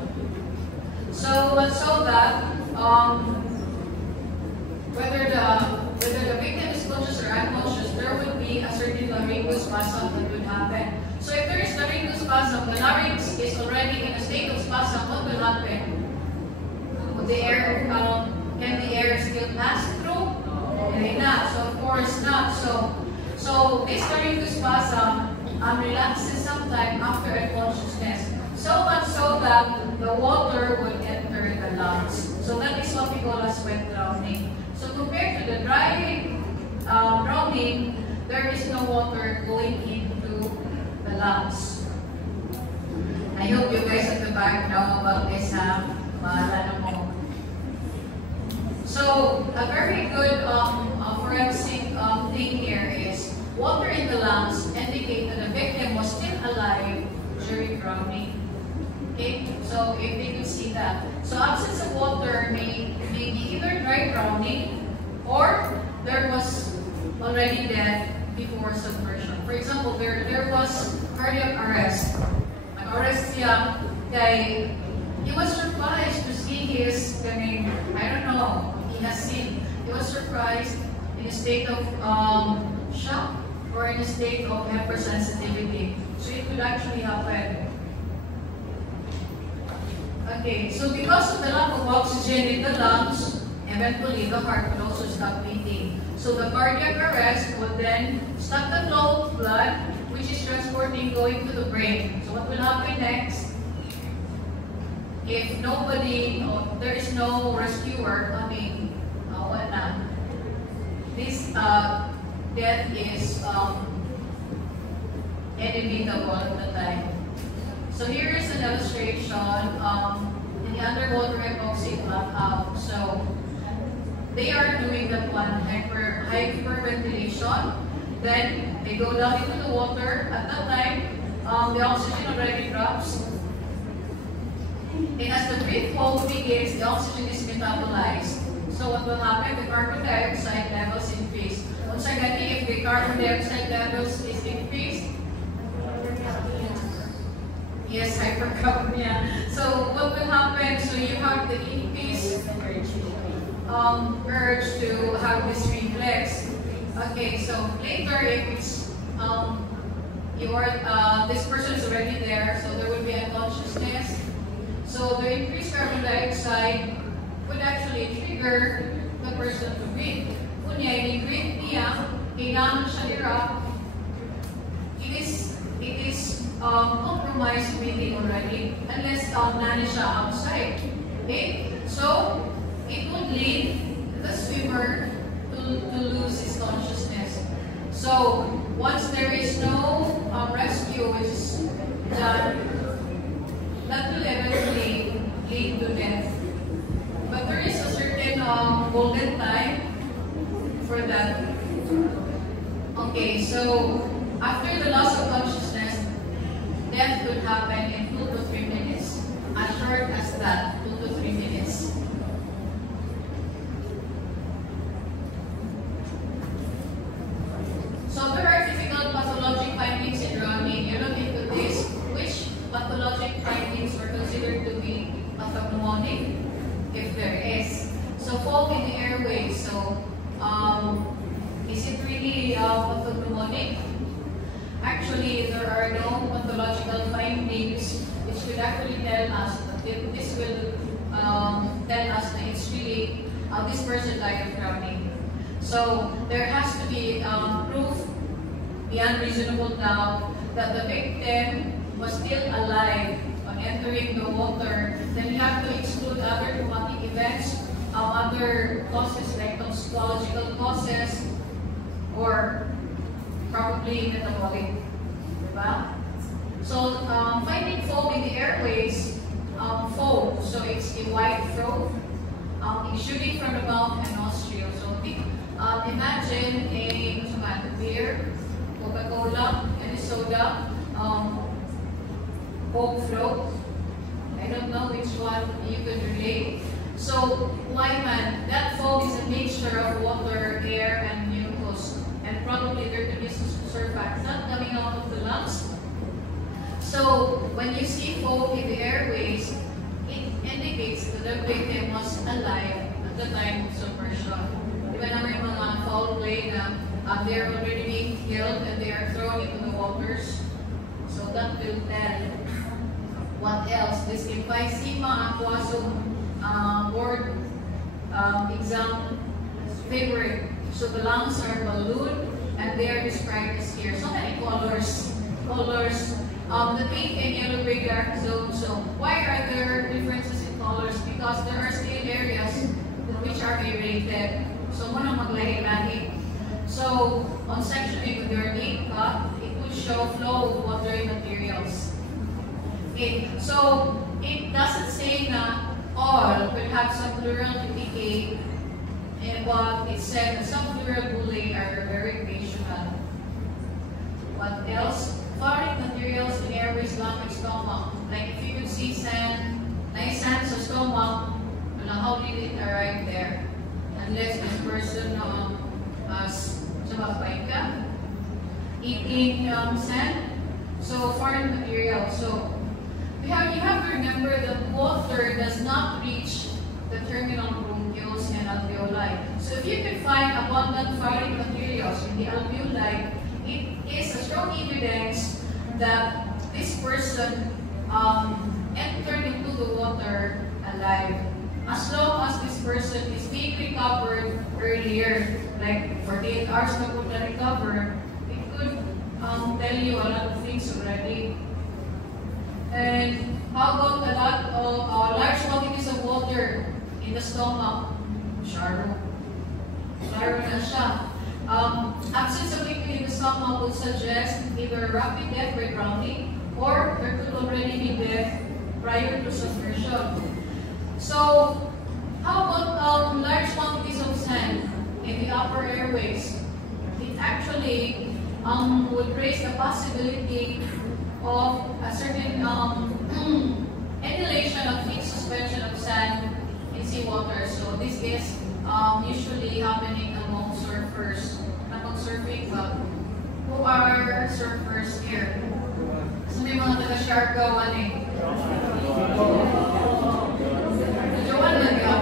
So that whether the victim is conscious or unconscious, there will be a certain laryngospasm that will happen. So if there is laryngospasm, the larynx is already in a state of spasm, what will happen? Can the air still pass through? course not. So this coryphus spasm relaxes sometime after unconsciousness. So much so that the water would enter the lungs. So that is what we call a sweat drowning. So compared to the dry drowning, there is no water going into the lungs. I hope you guys at the back know about this, So a very good forensic thing here is water in the lungs indicate that the victim was still alive during drowning. Okay, so if they could see that. So absence of water may be either dry drowning or there was already death before submersion. For example, there was cardiac arrest. Nag-arrest siya kay he was surprised to see his, I don't know, he has seen. He was surprised in a state of shock or in a state of hypersensitivity. So it could actually happen. Okay, so because of the lack of oxygen in the lungs, eventually the heart would also stop beating. So the cardiac arrest would then stop the flow of blood, which is transporting going to the brain. So what will happen next? If nobody, there is no rescuer coming, this death is inevitable at the time. So here is an illustration in the underwater hypoxic blackout. So they are doing that one hyperventilation. Then they go down into the water. At that time, the oxygen already drops. And as the breath hold begins, the oxygen is metabolized. So what will happen? The carbon dioxide levels increase. Once again, if the carbon dioxide levels is increased, yes, hypercapnia. So what will happen? So you have the increased urge to have this reflex. Okay, so later if it's this person is already there, so there will be unconsciousness. So the increased carbon dioxide would actually trigger the person to breathe. Kunya, i-breathe niya, kailangan siya i-wrap. It is compromised breathing already unless nani siya outside. Okay? So it would lead the swimmer to lose his consciousness. So once there is no rescue which is done, that will eventually lead to death. But there is a certain golden time for that. Okay, so after the loss of consciousness, death could happen in 2 to 3 minutes. As short as that, 2 to 3 minutes. So there are difficult pathologic findings in drowning. You look into this. Which pathologic findings were considered to be pathognomonic? If there is. So fog in the airways. So is it really pathognomonic? Actually, there are no pathological findings which could actually tell us that this will tell us that it's really this person died of drowning. So there has to be proof beyond reasonable doubt that the victim was still alive on entering the water. Then you have to exclude other traumatic events, other causes like toxicological causes, or probably metabolic. Diba? So finding foam in the airways, foam, so it's a white throat, exuding from the mouth and nostril. So imagine a beer, Coca-Cola, and a soda, foam float. I don't know which one you could relate. So, Lyman, that foam is a mixture of water, air, and mucus, and probably there could be some surfactant not coming out of the lungs. So, when you see foam in the airways, it indicates that the victim was alive at the time of submersion. Diba na may mga foul play na they're already being killed and they are thrown into the waters. So that will tell. What else? This emphysema, aquasum, board exam favorite So the lungs are balloon, and they are described as here. So many colors. The pink and yellow gray dark zone. So why are there differences in colors? Because there are still areas which are aerated. So muna maglahi-lahi. So on section A, with your deep cut, it will show flow of watery materials. Okay. So it doesn't say that all will have some plural decay, but it said that some plural bullae are very occasional. What else? Foreign materials in airways, lung, and stomach. Like if you could see sand, nice sand sa stomach, how did it arrive there? Unless this person has eating sand. So foreign material. So you have to remember that water does not reach the terminal bronchioles and alveoli. So if you can find abundant foreign materials in the alveoli, it is a strong evidence that this person entered into the water alive. As long as this person is being recovered earlier, like 48 hours na po na recover, it could tell you a lot of things already. And how about a lot of large quantities of water in the stomach? Shallow na siya. Absence of liquid in the stomach would suggest either rapid death by drowning or there could already be death prior to submersion. So, how about large quantities of sand in the upper airways? It actually would raise the possibility of a certain annihilation of thick suspension of sand in seawater. So, this is usually happening among surfers. Not among surfing, but who are surfers here? So may mga taga-Siargao Joan lang yun.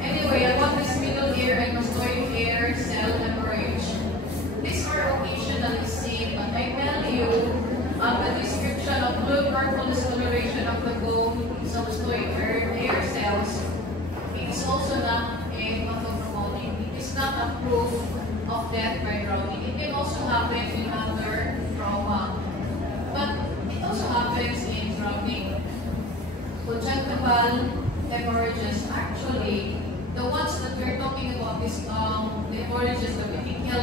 Anyway, about this middle ear and mastoid hair cell hemorrhage. These are occasionally seen, but I tell you, the description of blue-purple discoloration of the bone in some mastoid hair cells, it is also not a pathopneumonia. It is not a proof of death by drowning. It can also happen in other trauma, but it also happens in drowning. Conjunctival hemorrhages, actually, the ones that we're talking about, the hemorrhages, the petechial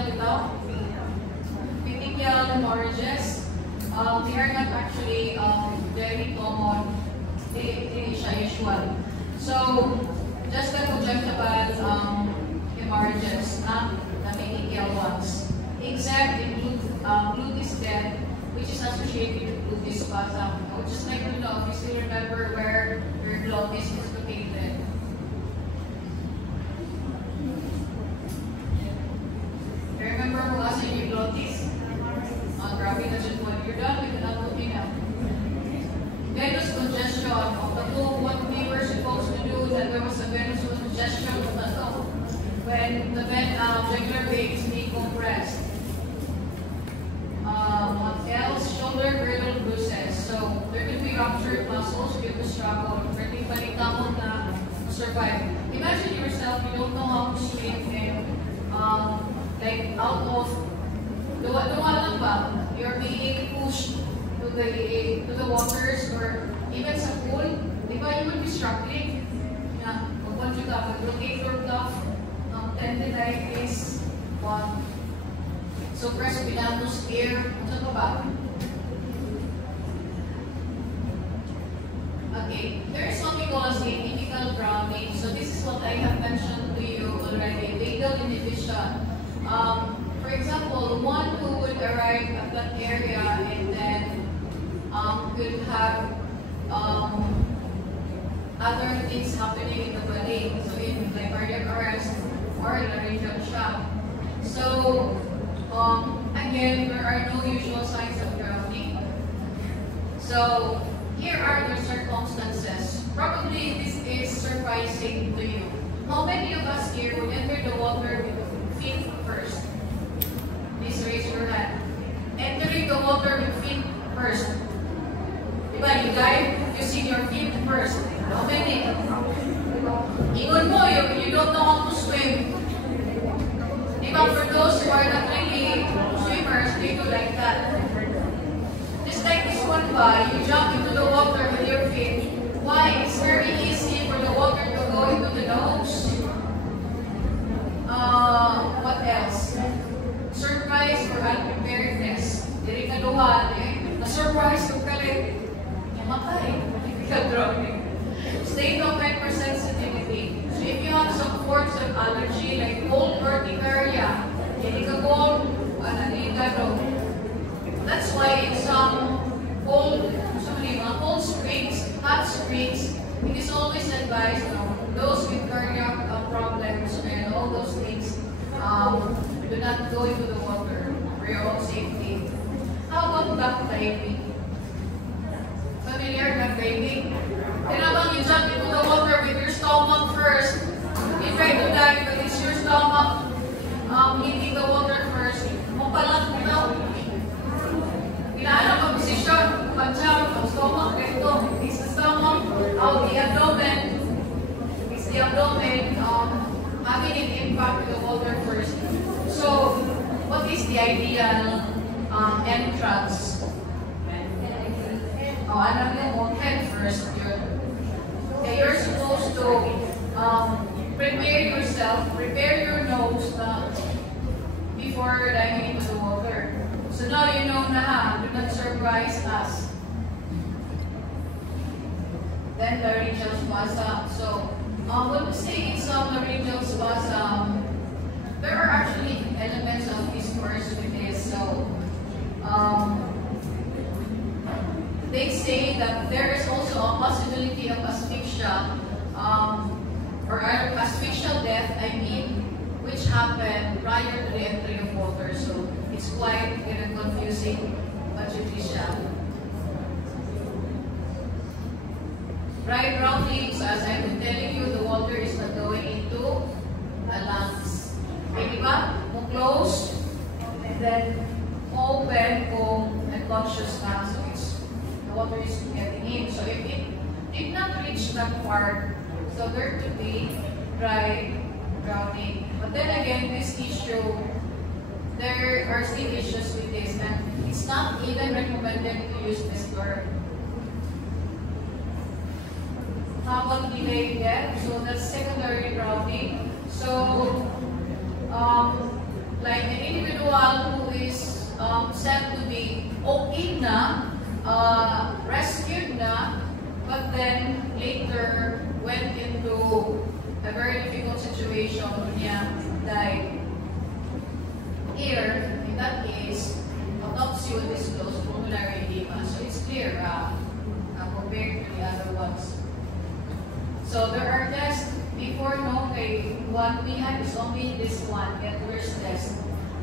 hemorrhages, they are not actually very common. They are usual. So, just the conjunctival hemorrhages, not the petechial ones, except in gluteus death, which is associated with gluteus spasm. I would just like to know if you still remember where your gluteus is located. Remember who was in your gluteus? Grabe na siya po. You're done with that looking at. Venous congestion. What we were supposed to do, that there was a venous congestion of the toe when the jugular vein is being compressed. What else? Shoulder girdle bruises. So there could be ruptured muscles due to struggle. Pwede balitamon na survive. Imagine yourself, you don't know how to swim and like out of duwa lang ba? You're being pushed to the waters or even sa pool. Di ba you would be struggling? Yeah. Pagpunta ka, pag-rotator cuff, tendinitis, one. So spinatus ear, ano ba? Okay, there is what we call as atypical drowning. So this is what I have mentioned to you already, vagal inhibition. For example, one who would arrive at that area and then could have other things happening in the body, so in like cardiac arrest or laryngeal shock. So again, there are no usual signs of drowning. So here are the circumstances. Probably this is surprising to you. How many of us here would enter the water with feet first? Please raise your hand. Entering the water with feet first. Diba, you dive, you see your feet first. How many? are not really swimmers, they do like that. Just like this one ba, you jump into the water with your feet. Why? It's very easy for the water to go into the nose. What else? Surprise or unpreparedness. Diri ka duhan eh. Na-surprise kung kalit. Yamatay. Hindi ka drowning. State of hypersensitivity. So if you have some forms of allergy like cold urticaria, hindi ka cold, hindi ka drowning. That's why in some cold springs, hot springs, it is always advised those with cardiac problems and all those things do not go into the water for your own safety. How about backdiving? Familiar backdiving? Tinabang you jump into the water with your stomach first. You try to dive, but it's your stomach hitting the water first. Mapalat mo daw. Kailangan ang position, pag-jump, ang stomach, ganito. It's the stomach, the abdomen. It's the abdomen having an impact with the water first. So, what is the ideal entrance? Alam mo, head first. You're supposed to prepare yourself, prepare your nose before diving into the water. So now you know na do not surprise us. Then laryngeal spasm. So when we say it's laryngeal spasm, there are actually elements of this course with this. So they say that there is also a possibility of asphyxia, or asphyxial death, which happened prior to the entry of water. So it's quite confusing, but judicial. Dry drowning, so as I've been telling you, the water is not going into the lungs. Okay, diba? Close, and then open and conscious na. So the water is getting in. So if it did not reach that part, so there could be dry drowning. But then again, this issue, there are still issues with this, and it's not even recommended to use this term. How about delayed death? So that's secondary drowning. So, like an individual who is said to be okay na, rescued na, but then later went into a very difficult situation, niya died. Here, in that case, autopsy will disclose pulmonary edema, so it's clear compared to the other ones. So there are tests before one we had is only this one, Gettler's test.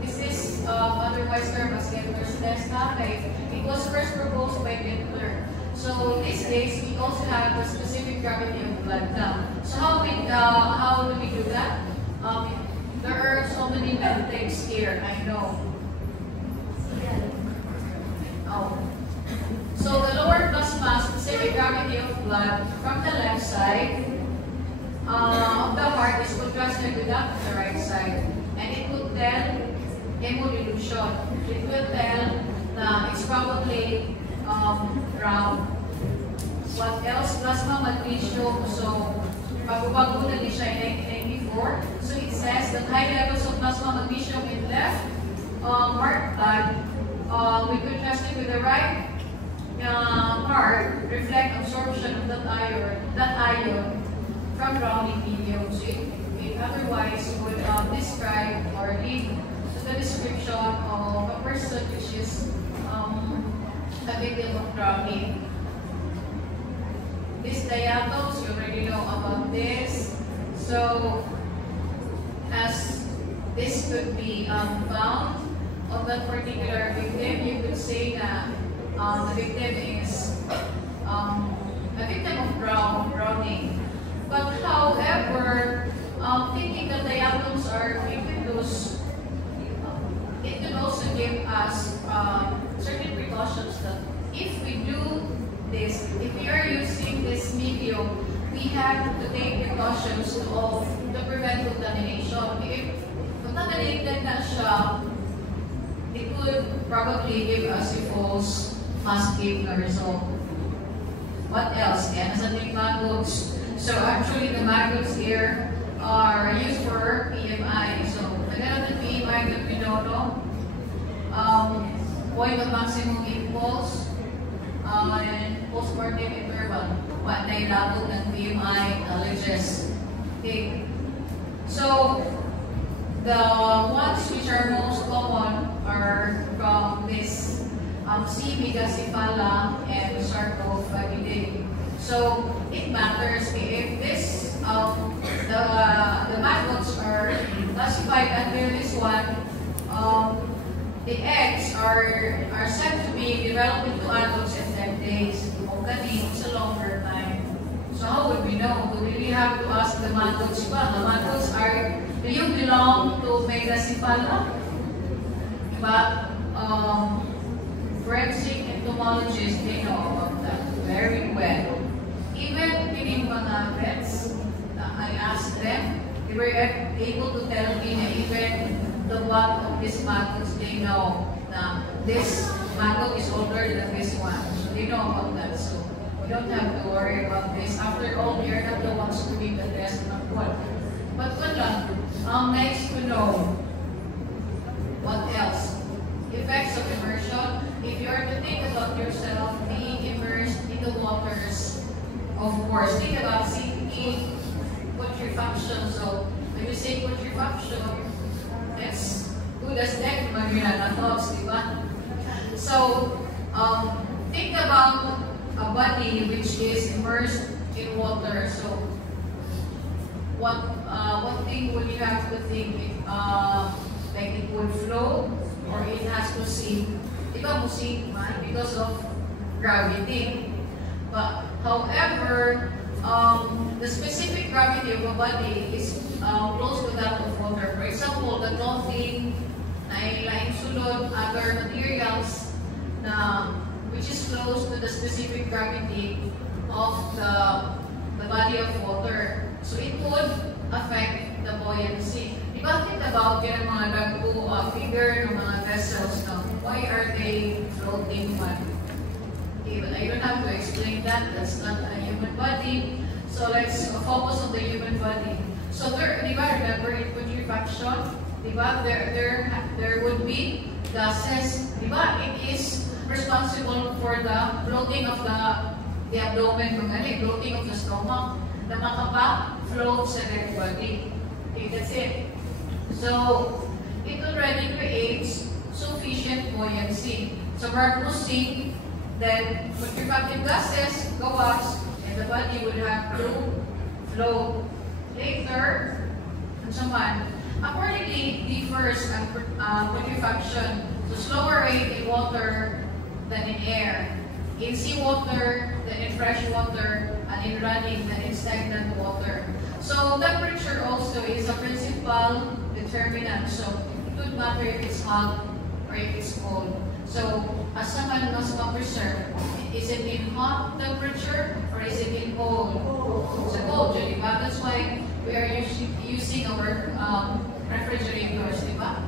This is otherwise termed as Gettler's test. It was first proposed by Gettler. So these days we also have the specific gravity of blood now. So how do we do that? There are so many methods here, I know. So the lower plasma specific gravity of blood from the left side of the heart is contrasted with that of the right side. And it would tell hemodilution. It will tell that it's probably round. What else? Plasma magnesium. So, pagbabago na din siya in 1994. So it says that high levels of plasma magnesium in left heart blood, we contrasted with the right heart, reflect absorption of that ion from drowning medium. So it otherwise would describe or lead to the description of a person which is a victim of drowning. These diatoms, you already know about this. So as this could be found of that particular victim, you could say that the victim is a victim of drowning. But however, thinking that diatoms are ubiquitous, it could also give us certain precautions that if we do this, if we are using this medium, we have to take precautions to prevent contamination. If nagalitan na siya, it would probably give us a false positive na result. What else? Kaya nasa ating maggots. So actually, the maggots here are used for PMI. So, again, the PMI that we know, point of maximum impulse, and postpartum interval. What na ilabot ng PMI alleges. Okay. So, the ones which are most common are from this C. megacephala and sarcophagidae. So it matters if this the maggots are classified under this one. The eggs are said to be developed into adults in 10 days. Okay, it's a longer time. So how would we know? Do we really have to ask the maggots? Well, the maggots are. Do you belong to megacephala? But forensic entomologists, they know about that very well. Even in mga vets, I asked them, they were able to tell me that even the one of these maggots, they know that this maggot is older than this one. So they know about that. So we don't have to worry about this. After all, we are not the ones to give the test of what. But wala. Next to know. What else? Effects of immersion. If you are to think about yourself being immersed in the waters, of course, think about safety, putrefaction. So when you say putrefaction, it's good as dead thoughts, diba? So think about a body which is immersed in water. So what thing would you have to think? Like it would flow or it has to sink. Diba mo sink man because of gravity. But however, the specific gravity of a body is close to that of water. For example, the dolphin, laing sulod, other materials na which is close to the specific gravity of the body of water. So it would affect the buoyancy. Diba think about yung mga dagko figure ng mga vessels na why are they floating man? Okay, but I don't have to explain that. That's not a human body. So let's focus on the human body. So there, diba, remember in putrefaction, diba, there would be gases. Diba, it is responsible for the bloating of the abdomen, bloating of the stomach, na makapa-float sa dead body. Okay, that's it. So, it already creates sufficient buoyancy. So, Mark sink, then putrefactive gases go up, and the body would have to float. Later, accordingly, differs ang putrefaction. So, slower rate in water than in air. In seawater, than in fresh water, and in running, than in stagnant water. So, temperature also is a principal determinant. So, it would matter if it's hot or if it's cold. So, as someone must preserve, is it in hot temperature or is it in cold? It's a cold, diba? That's why we are using our refrigerators, diba?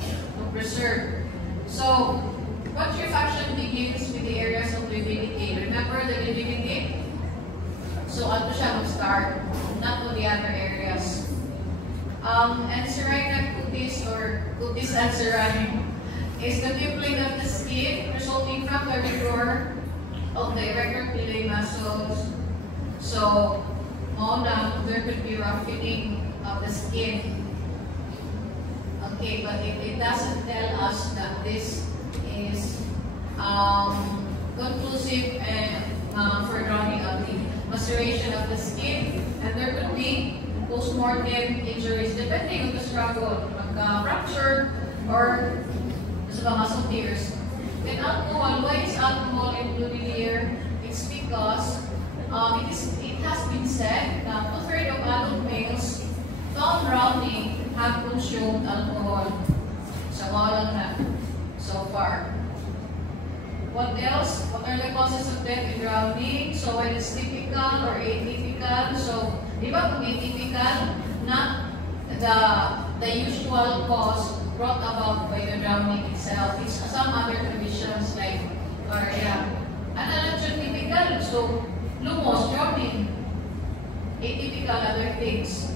To preserve. So, putrefaction begins with the areas of lividity. Remember the lividity? So, ato siya mag-start, not on the other areas. And serine cutis or cutis and serine is the pupilling of the skin resulting from the rigor of the erector pili muscles. So, there could be roughening of the skin. Okay, but it doesn't tell us that this is conclusive and for drawing of the maceration of the skin, and there could be post-mortem injuries depending on the struggle, fracture or sa muscle tears. Then alcohol, why is alcohol included here? It's because it has been said that 2/3 of adult males found drowning have consumed alcohol. So wala na so far. What else? What are the causes of death in drowning? So when it's typical or atypical. So, di ba kung atypical, not the the usual cause brought about by the drowning itself. It's some other conditions like typical, so lumos, drowning, atypical other things.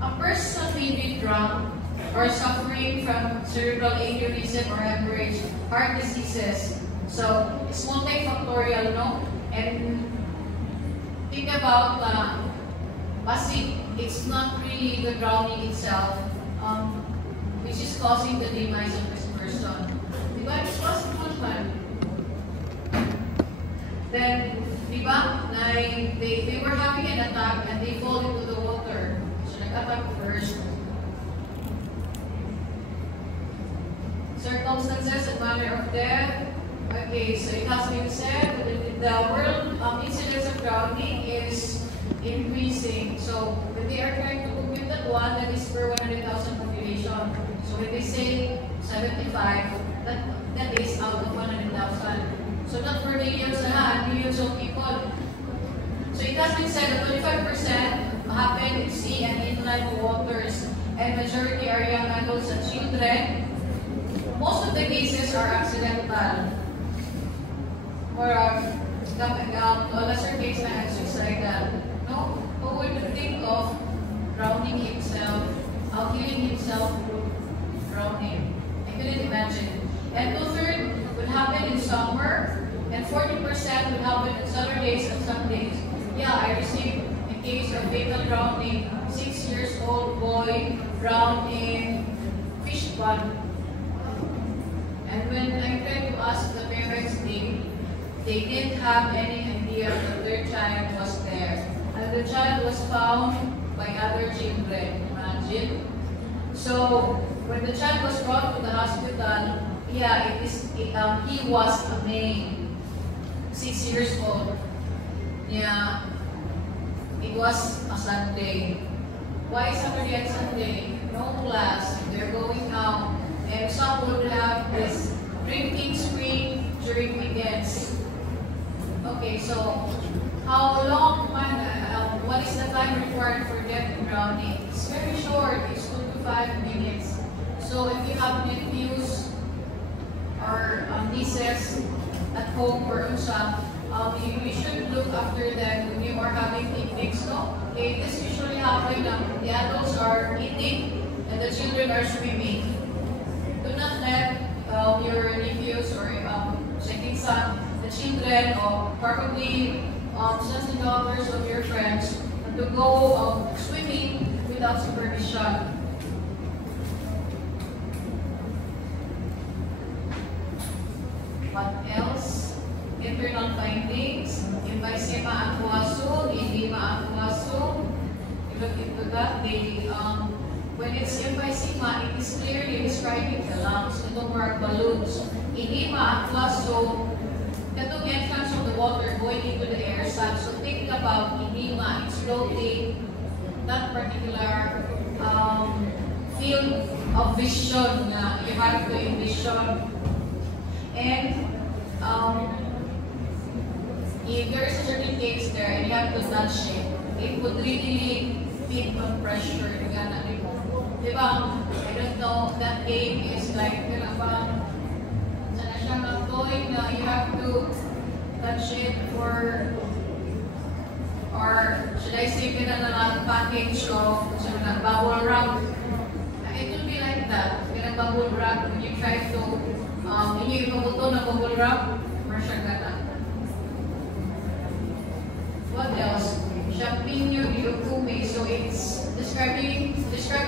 A person may be drunk or suffering from cerebral aneurysm or hemorrhage, heart diseases. So it's multifactorial, no? And think about it's not really the drowning itself, which is causing the demise of this person. Diba? It's possible man. Then, diba, they were having an attack and they fall into the water. So nag-attack first. Circumstances and manner of death. Okay, so it has been said that the world incidence of drowning is increasing. So when they are trying to compute that one, that is per 100,000 population. So when they say 75, that is out of 100,000. So not per millions millions of people. So it has been said that 25% happen in sea and inland waters, and majority are young adults and children. Most of the cases are accidental. Or to a lesser case na suicidal. No? Who would think of drowning himself, killing himself through drowning? I couldn't imagine. And 2/3 would happen in summer, and 40% would happen on Saturdays and Sundays. Yeah, I received a case of fatal drowning. 6 years old boy drowned in fish pond. And when I tried to ask the parents, they didn't have any idea that their child was there. And the child was found by other children, imagine. So, when the child was brought to the hospital, yeah, he was a male, 6 years old. Yeah, it was a Sunday. Why Saturday and Sunday? No class, they're going out. And some would have this drinking spree during weekends. Okay, so how long, what is the time required for death and drowning? It's very short, it's 2 to 5 minutes. So if you have nephews or nieces at home or usap, you should look after them when you are having picnics, no? Okay, this usually happens the adults are eating and the children are swimming. Do not let your nephews or second son, the children, or probably sons and daughters of your friends, to go swimming without supervision. What else? Internal findings. Emphysema aquasum, edema aquasum. You look into that. When it's emphysema, it is clearly describing the lungs. Itong mga balloons. Edema aquasum. Itong entrance of the water going into the air sac. So think about edema. It's floating. That particular field of vision na you have to envision. And if there is a certain case there and you have to touch it would really feed on pressure. Diba? I don't know, that game is like, you have to touch it or should I say, package of bubble wrap. It will be like that. Bubble wrap, when you try to, inyo ipabuto na bubble wrap, what else? Champignon diucume. So it's described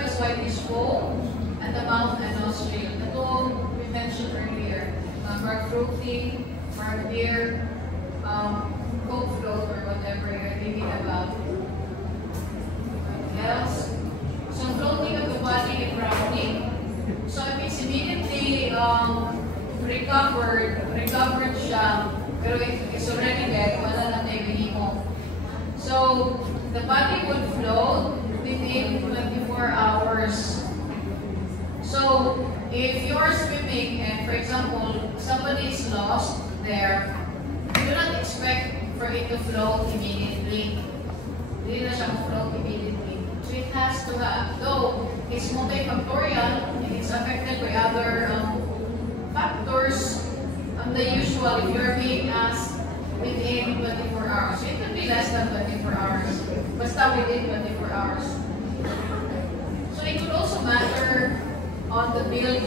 as whitish foam at the mouth and nostril. Ito we mentioned earlier. Mark fruity, mark beer, coke float or whatever you're thinking about. What else? So floating of the body and drowning. So if it's immediately recovered siya, pero it's already dead, wala na tayo minimo. So the body would float within 24 hours. So if you're swimming and for example, somebody is lost there, you do not expect for it to float immediately. Hindi na siya float immediately. So it has to have, though is multifactorial and it's affected by other factors on the usual if you're being asked within 24 hours. It could be less than 24 hours, basta within 24 hours. So it could also matter on the build,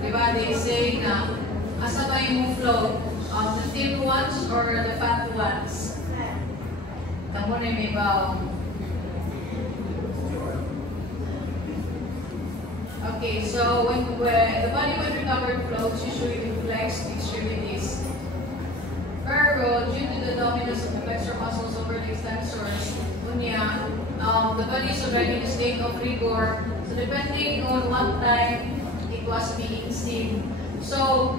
diba? They say na asa ba yung flow? The thin ones or the fat ones? Tamo na yung ibaw. Okay, so when the body when recovered flows usually reflects extremities. Pero due to the dominance of the flexor muscles over the extensors, the body is already in a state of rigor. So depending on what time it was being seen. So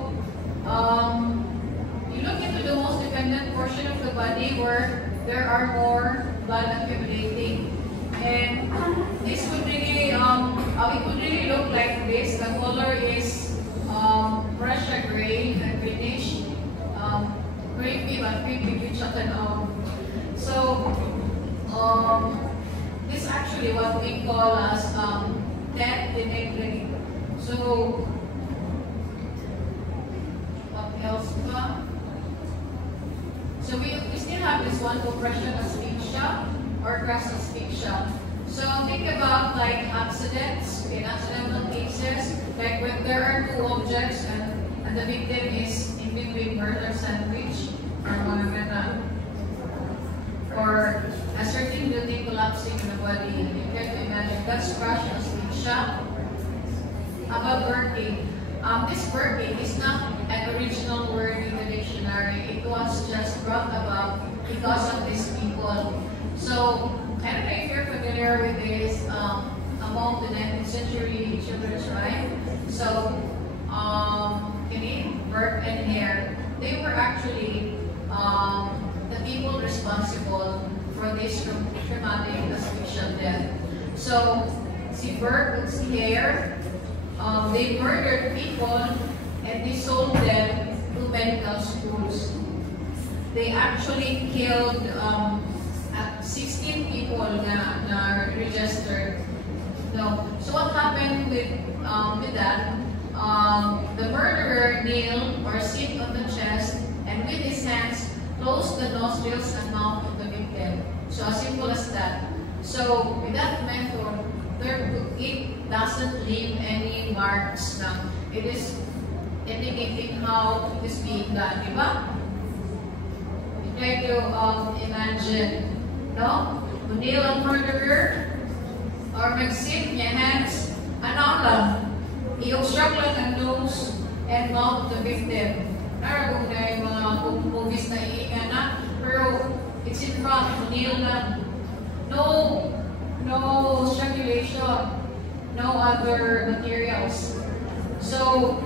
you look into the most dependent portion of the body where there are more blood accumulating. And this would really, it would really look like this. The color is Russia gray and greenish. Creepy, but creepy, which I can So, this is actually what we call as death denegri. So, what else ba? So we still have this one, compression asphyxia or crass asphyxia. So think about like accidents, in accidental cases, like when there are two objects and the victim is in between murder sandwich or mga ganun. Or a certain building collapsing in the body. You can imagine that's crash asphyxia. About working. This working is not an original word in the dictionary. It was just brought about because of these people. So, I don't know if you're familiar with this among the 19th century children's right? So, Burke and Hare, they were actually the people responsible for this traumatic asphyxial death. So, si Burke and si Hare, they murdered people and they sold them to medical schools. They actually killed 16 people na registered. No. So what happened with that? The murderer kneel or sit on the chest and with his hands close the nostrils and mouth of the victim. So as simple as that. So with that method, it doesn't leave any marks now. It is indicating how it is being done, diba? Try to imagine, no? Kneel ang murderer or mag-sit niya hands, ano lang, i-obstruct lang ang nose and mouth of the victim. Naragong na yung mga movies na iingan na, pero it's in front, kneel lang. No strangulation, no other materials. So,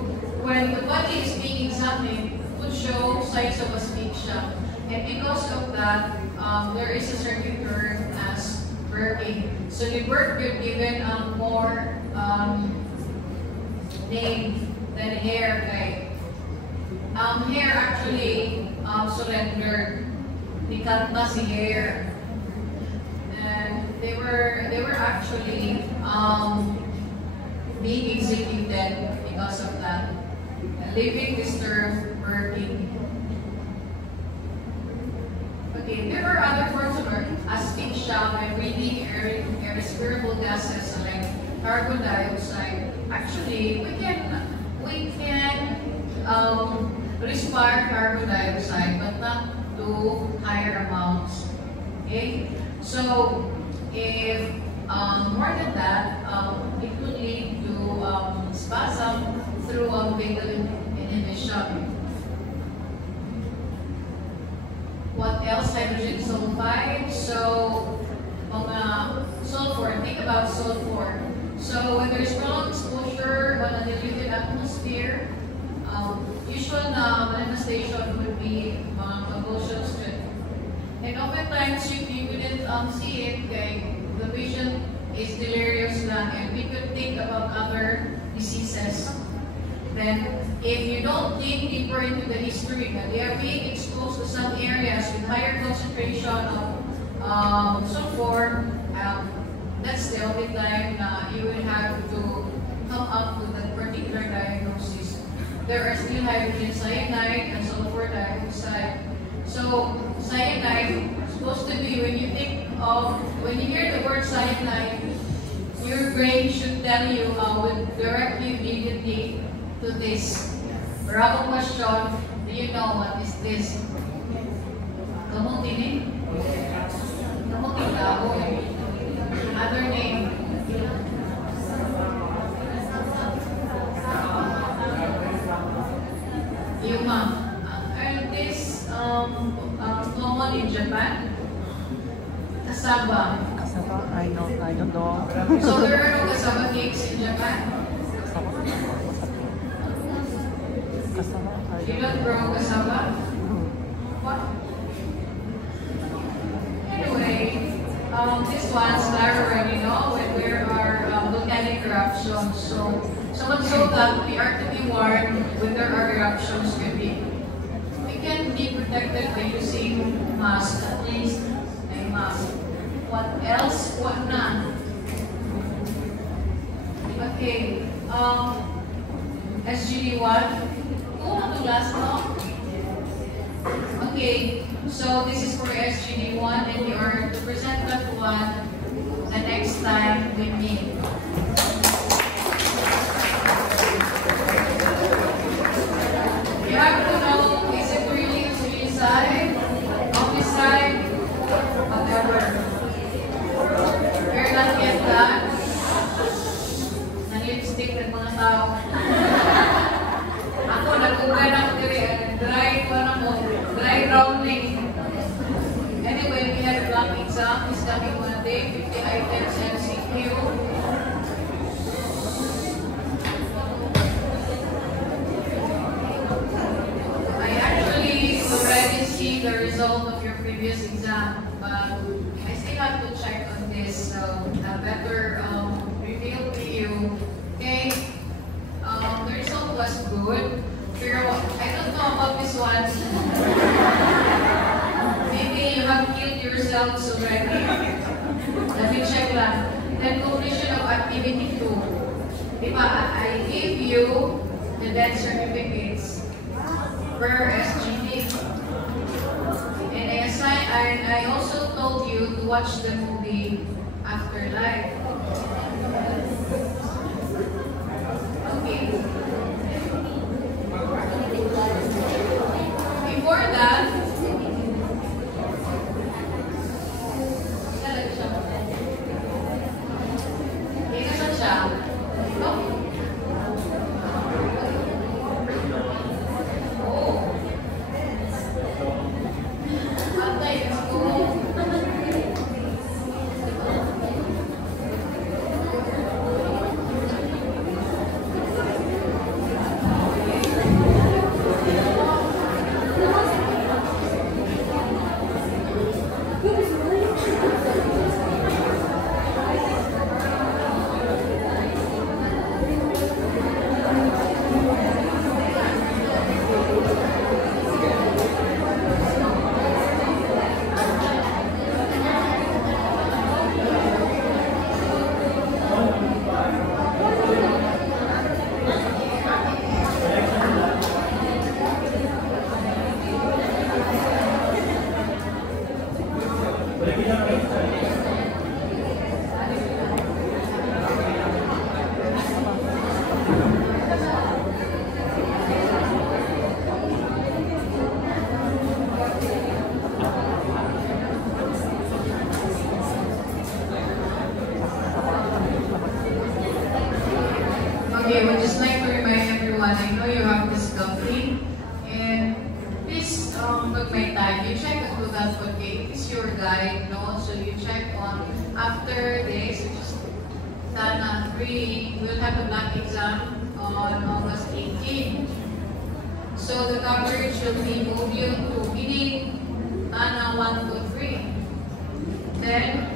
when the body is being examined, it would show signs of asphyxia. And because of that, there is a certain term as burping. So the burp could given more name than Hare. Hare actually surrendered. Nikanta si Hare. And they were actually being executed because of that. Leaving this term burping. Okay, there are other forms of asphyxia by breathing irrespirable gases like carbon dioxide. Actually, we can respire carbon dioxide, but not to higher amounts. Okay, so if more than that, it could lead to spasm through vagal inhibition. What else? Hydrogen sulfide. So, sulfur. Think about sulfur. So, when there is prolonged exposure on a diluted atmosphere, usual manifestation would be convulsions. And oftentimes, you couldn't see it. Okay? The patient is delirious lang, and we could think about other diseases. Then, if you don't dig deeper into the history, that they are being exposed to some areas with higher concentration of sulfur, that's the only time na you will have to come up with that particular diagnosis. There are still hydrogen cyanide and sulfur dioxide. So cyanide is supposed to be, when you hear the word cyanide, your brain should tell you, will direct you immediately to this. Bravo question, do you know what is this? Kamutin eh? Kamutin tao eh. Other name. Yuma. Are this common in Japan? Cassava. Cassava? I don't know. So there are no cassava cakes in Japan? Cassava? You don't grow cassava? What? Anyway, this one's Clara already know when there are volcanic eruptions. So much so that we are to be warned when there are eruptions. We can be protected by using mask, at least a mask. What else? What na? Okay. SGD1. Oh, the last one. Okay. So this is for SGD1, and you are to present that one the next time we meet. You have to know, is it really suicide, homicide, whatever. We're not yet done. Nang-lipstick ng mga tao. Ako, nag-ugay na ako dry rounding. Anyway, we have a block exam. It's coming Monday, 50 items MCQ. I actually already see the result of your previous exam, but I still have to check on this, so I better reveal to you. Okay, the result was good. Pero I don't know about this one. Maybe you have killed yourselves already. Let me check lang. Then completion of activity 2. Diba, I gave you the death certificates per SGD. And I also told you to watch the movie Afterlife. Okay. Before that, okay, I would just like to remind everyone, I know you have this company, and please took my time. You check into that, okay? It's your guide, no? So you check on after this, which is TANA 3, we'll have a back exam on August 18. So the coverage will be module 2, meaning TANA 1 to 3. Then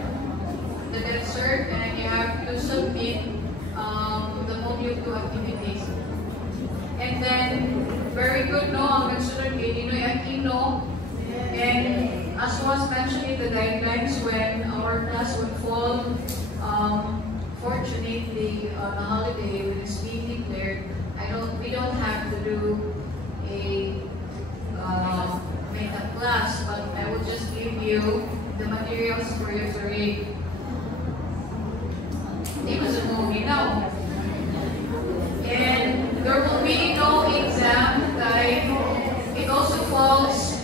the death cert, and you have to submit the module 2 activities. And then, very good, no? Ang nagsunod kay Ninoy Aquino. And as was mentioned in the guidelines, when our class would fall unfortunately, on a holiday when it's being declared, we don't have to do a makeup class, but I will just give you the materials for you to read. It was a movie now. And there will be no exam guide. It also falls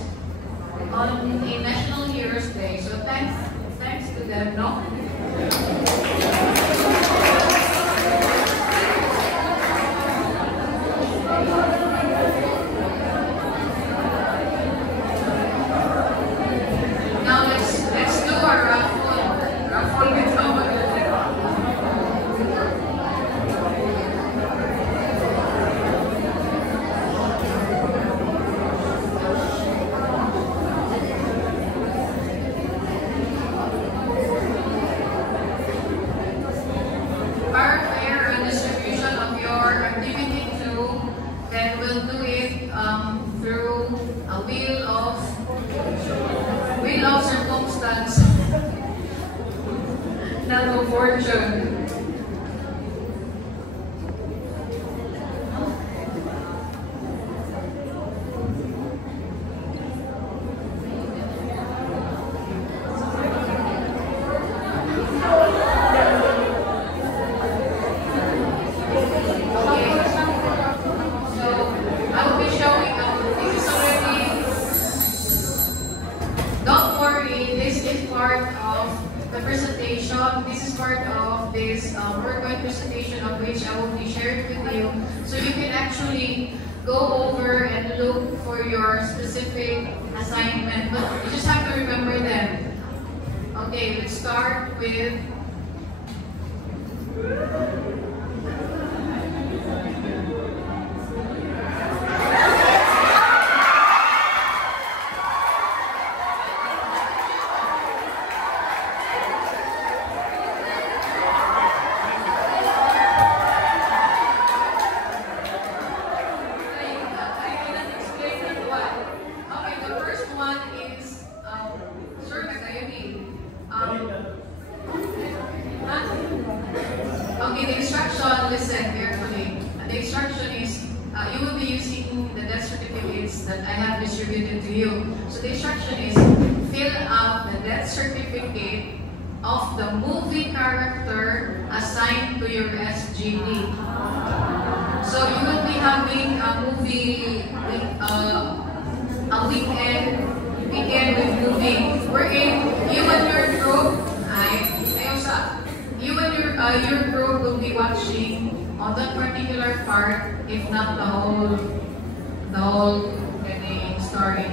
on a National Heroes Day. So thanks to them, no? Now let's do our raffle with our wheel of circumstance, not of fortune. This is part of this PowerPoint presentation of which I will be sharing with you. So you can actually go over and look for your specific assignment, but you just have to remember them. Okay, let's start with okay, the instruction, listen carefully. The instruction is, you will be using the death certificates that I have distributed to you. So the instruction is, fill out the death certificate of the movie character assigned to your SGD. So you will be having a movie, a weekend with movie. Wherein you and your group, you and your group will be watching on that particular part, if not the whole story.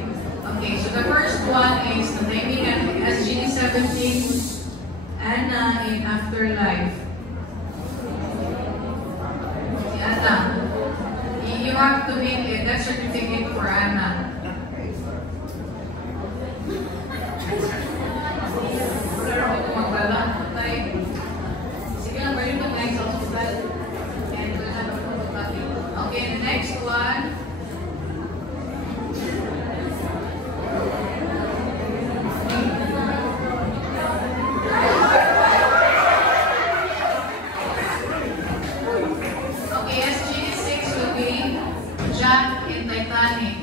Okay, so the first one is the naming and SGD 17, Anna in Afterlife. Anna, you have to make a death certificate for Anna. Okay, the next one. Okay, SGD 6 will be Jack in Titanic.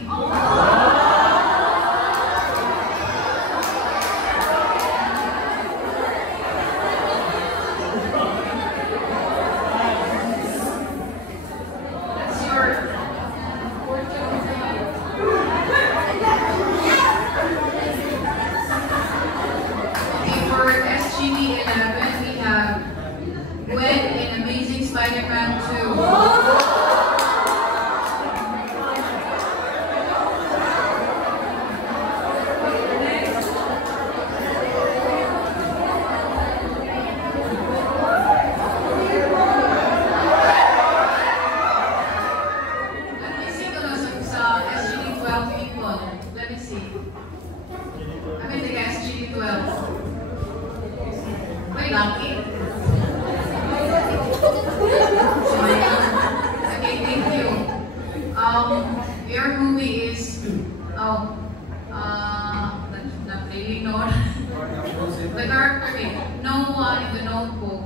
Spider-Man 2. Let me see. I'm in the SGD 12. Wait, lucky. Okay, thank you. Your movie is not really known. The character name, Noah in the Notebook.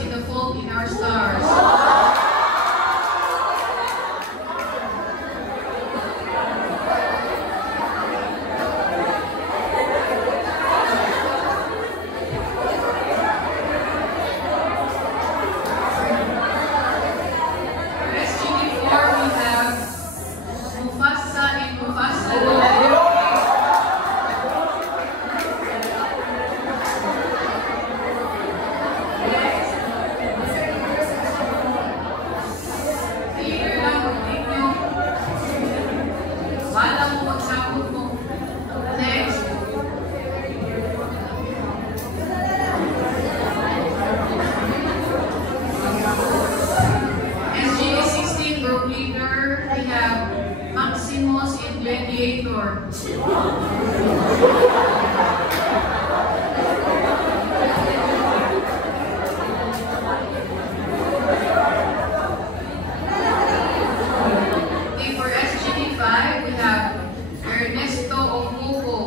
in The Fault in Our Stars. Gladiator. Okay, for SGD5, we have Ernesto Ocupo.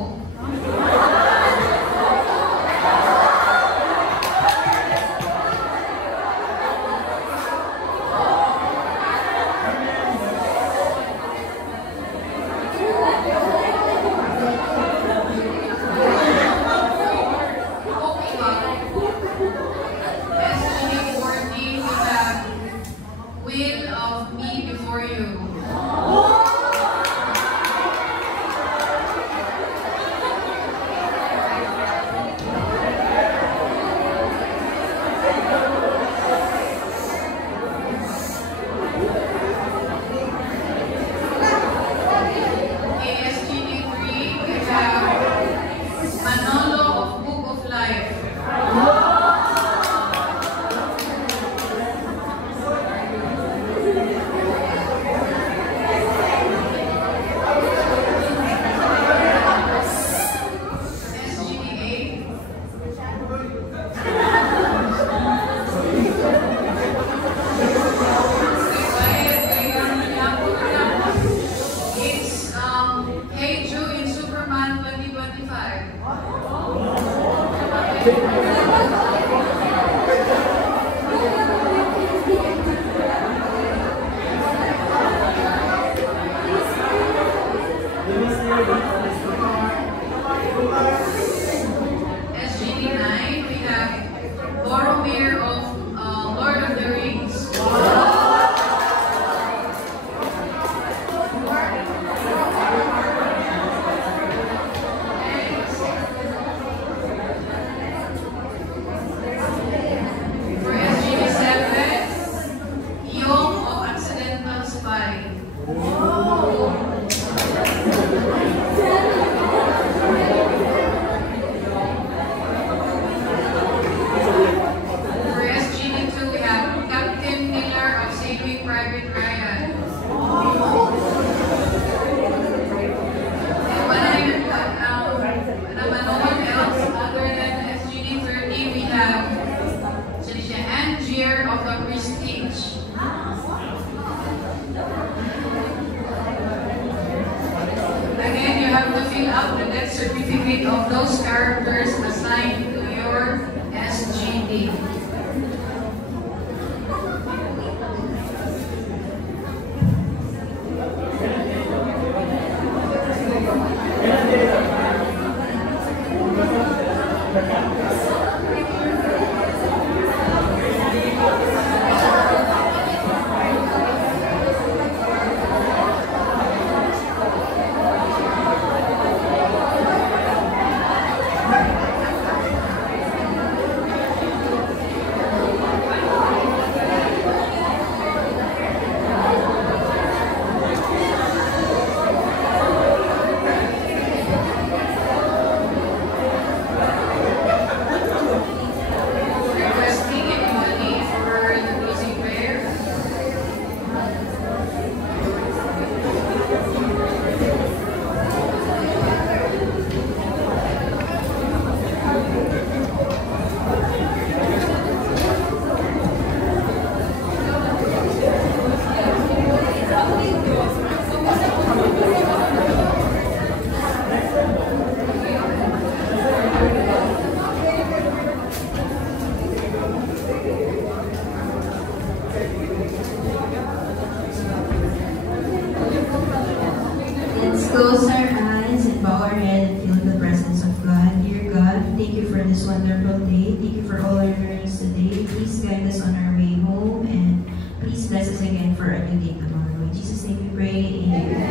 Will of Me Before You. ASGD3, we have Manolo of Book of Life. Hey Joe in Superman 2025. SGD9, we have Boromir of Lord of the Rings. For SGD7, Yong of Accidental Spy. For SGD2, we have Captain Miller of Saving Private Ryan. And no one else other than SGD30, we have Angier of The Prestige. Again, you have to fill out the death certificate of those characters assigned to your SGD. you for this wonderful day. Thank you for all our learnings today. Please guide us on our way home and please bless us again for a new day tomorrow. In Jesus' name we pray. Amen.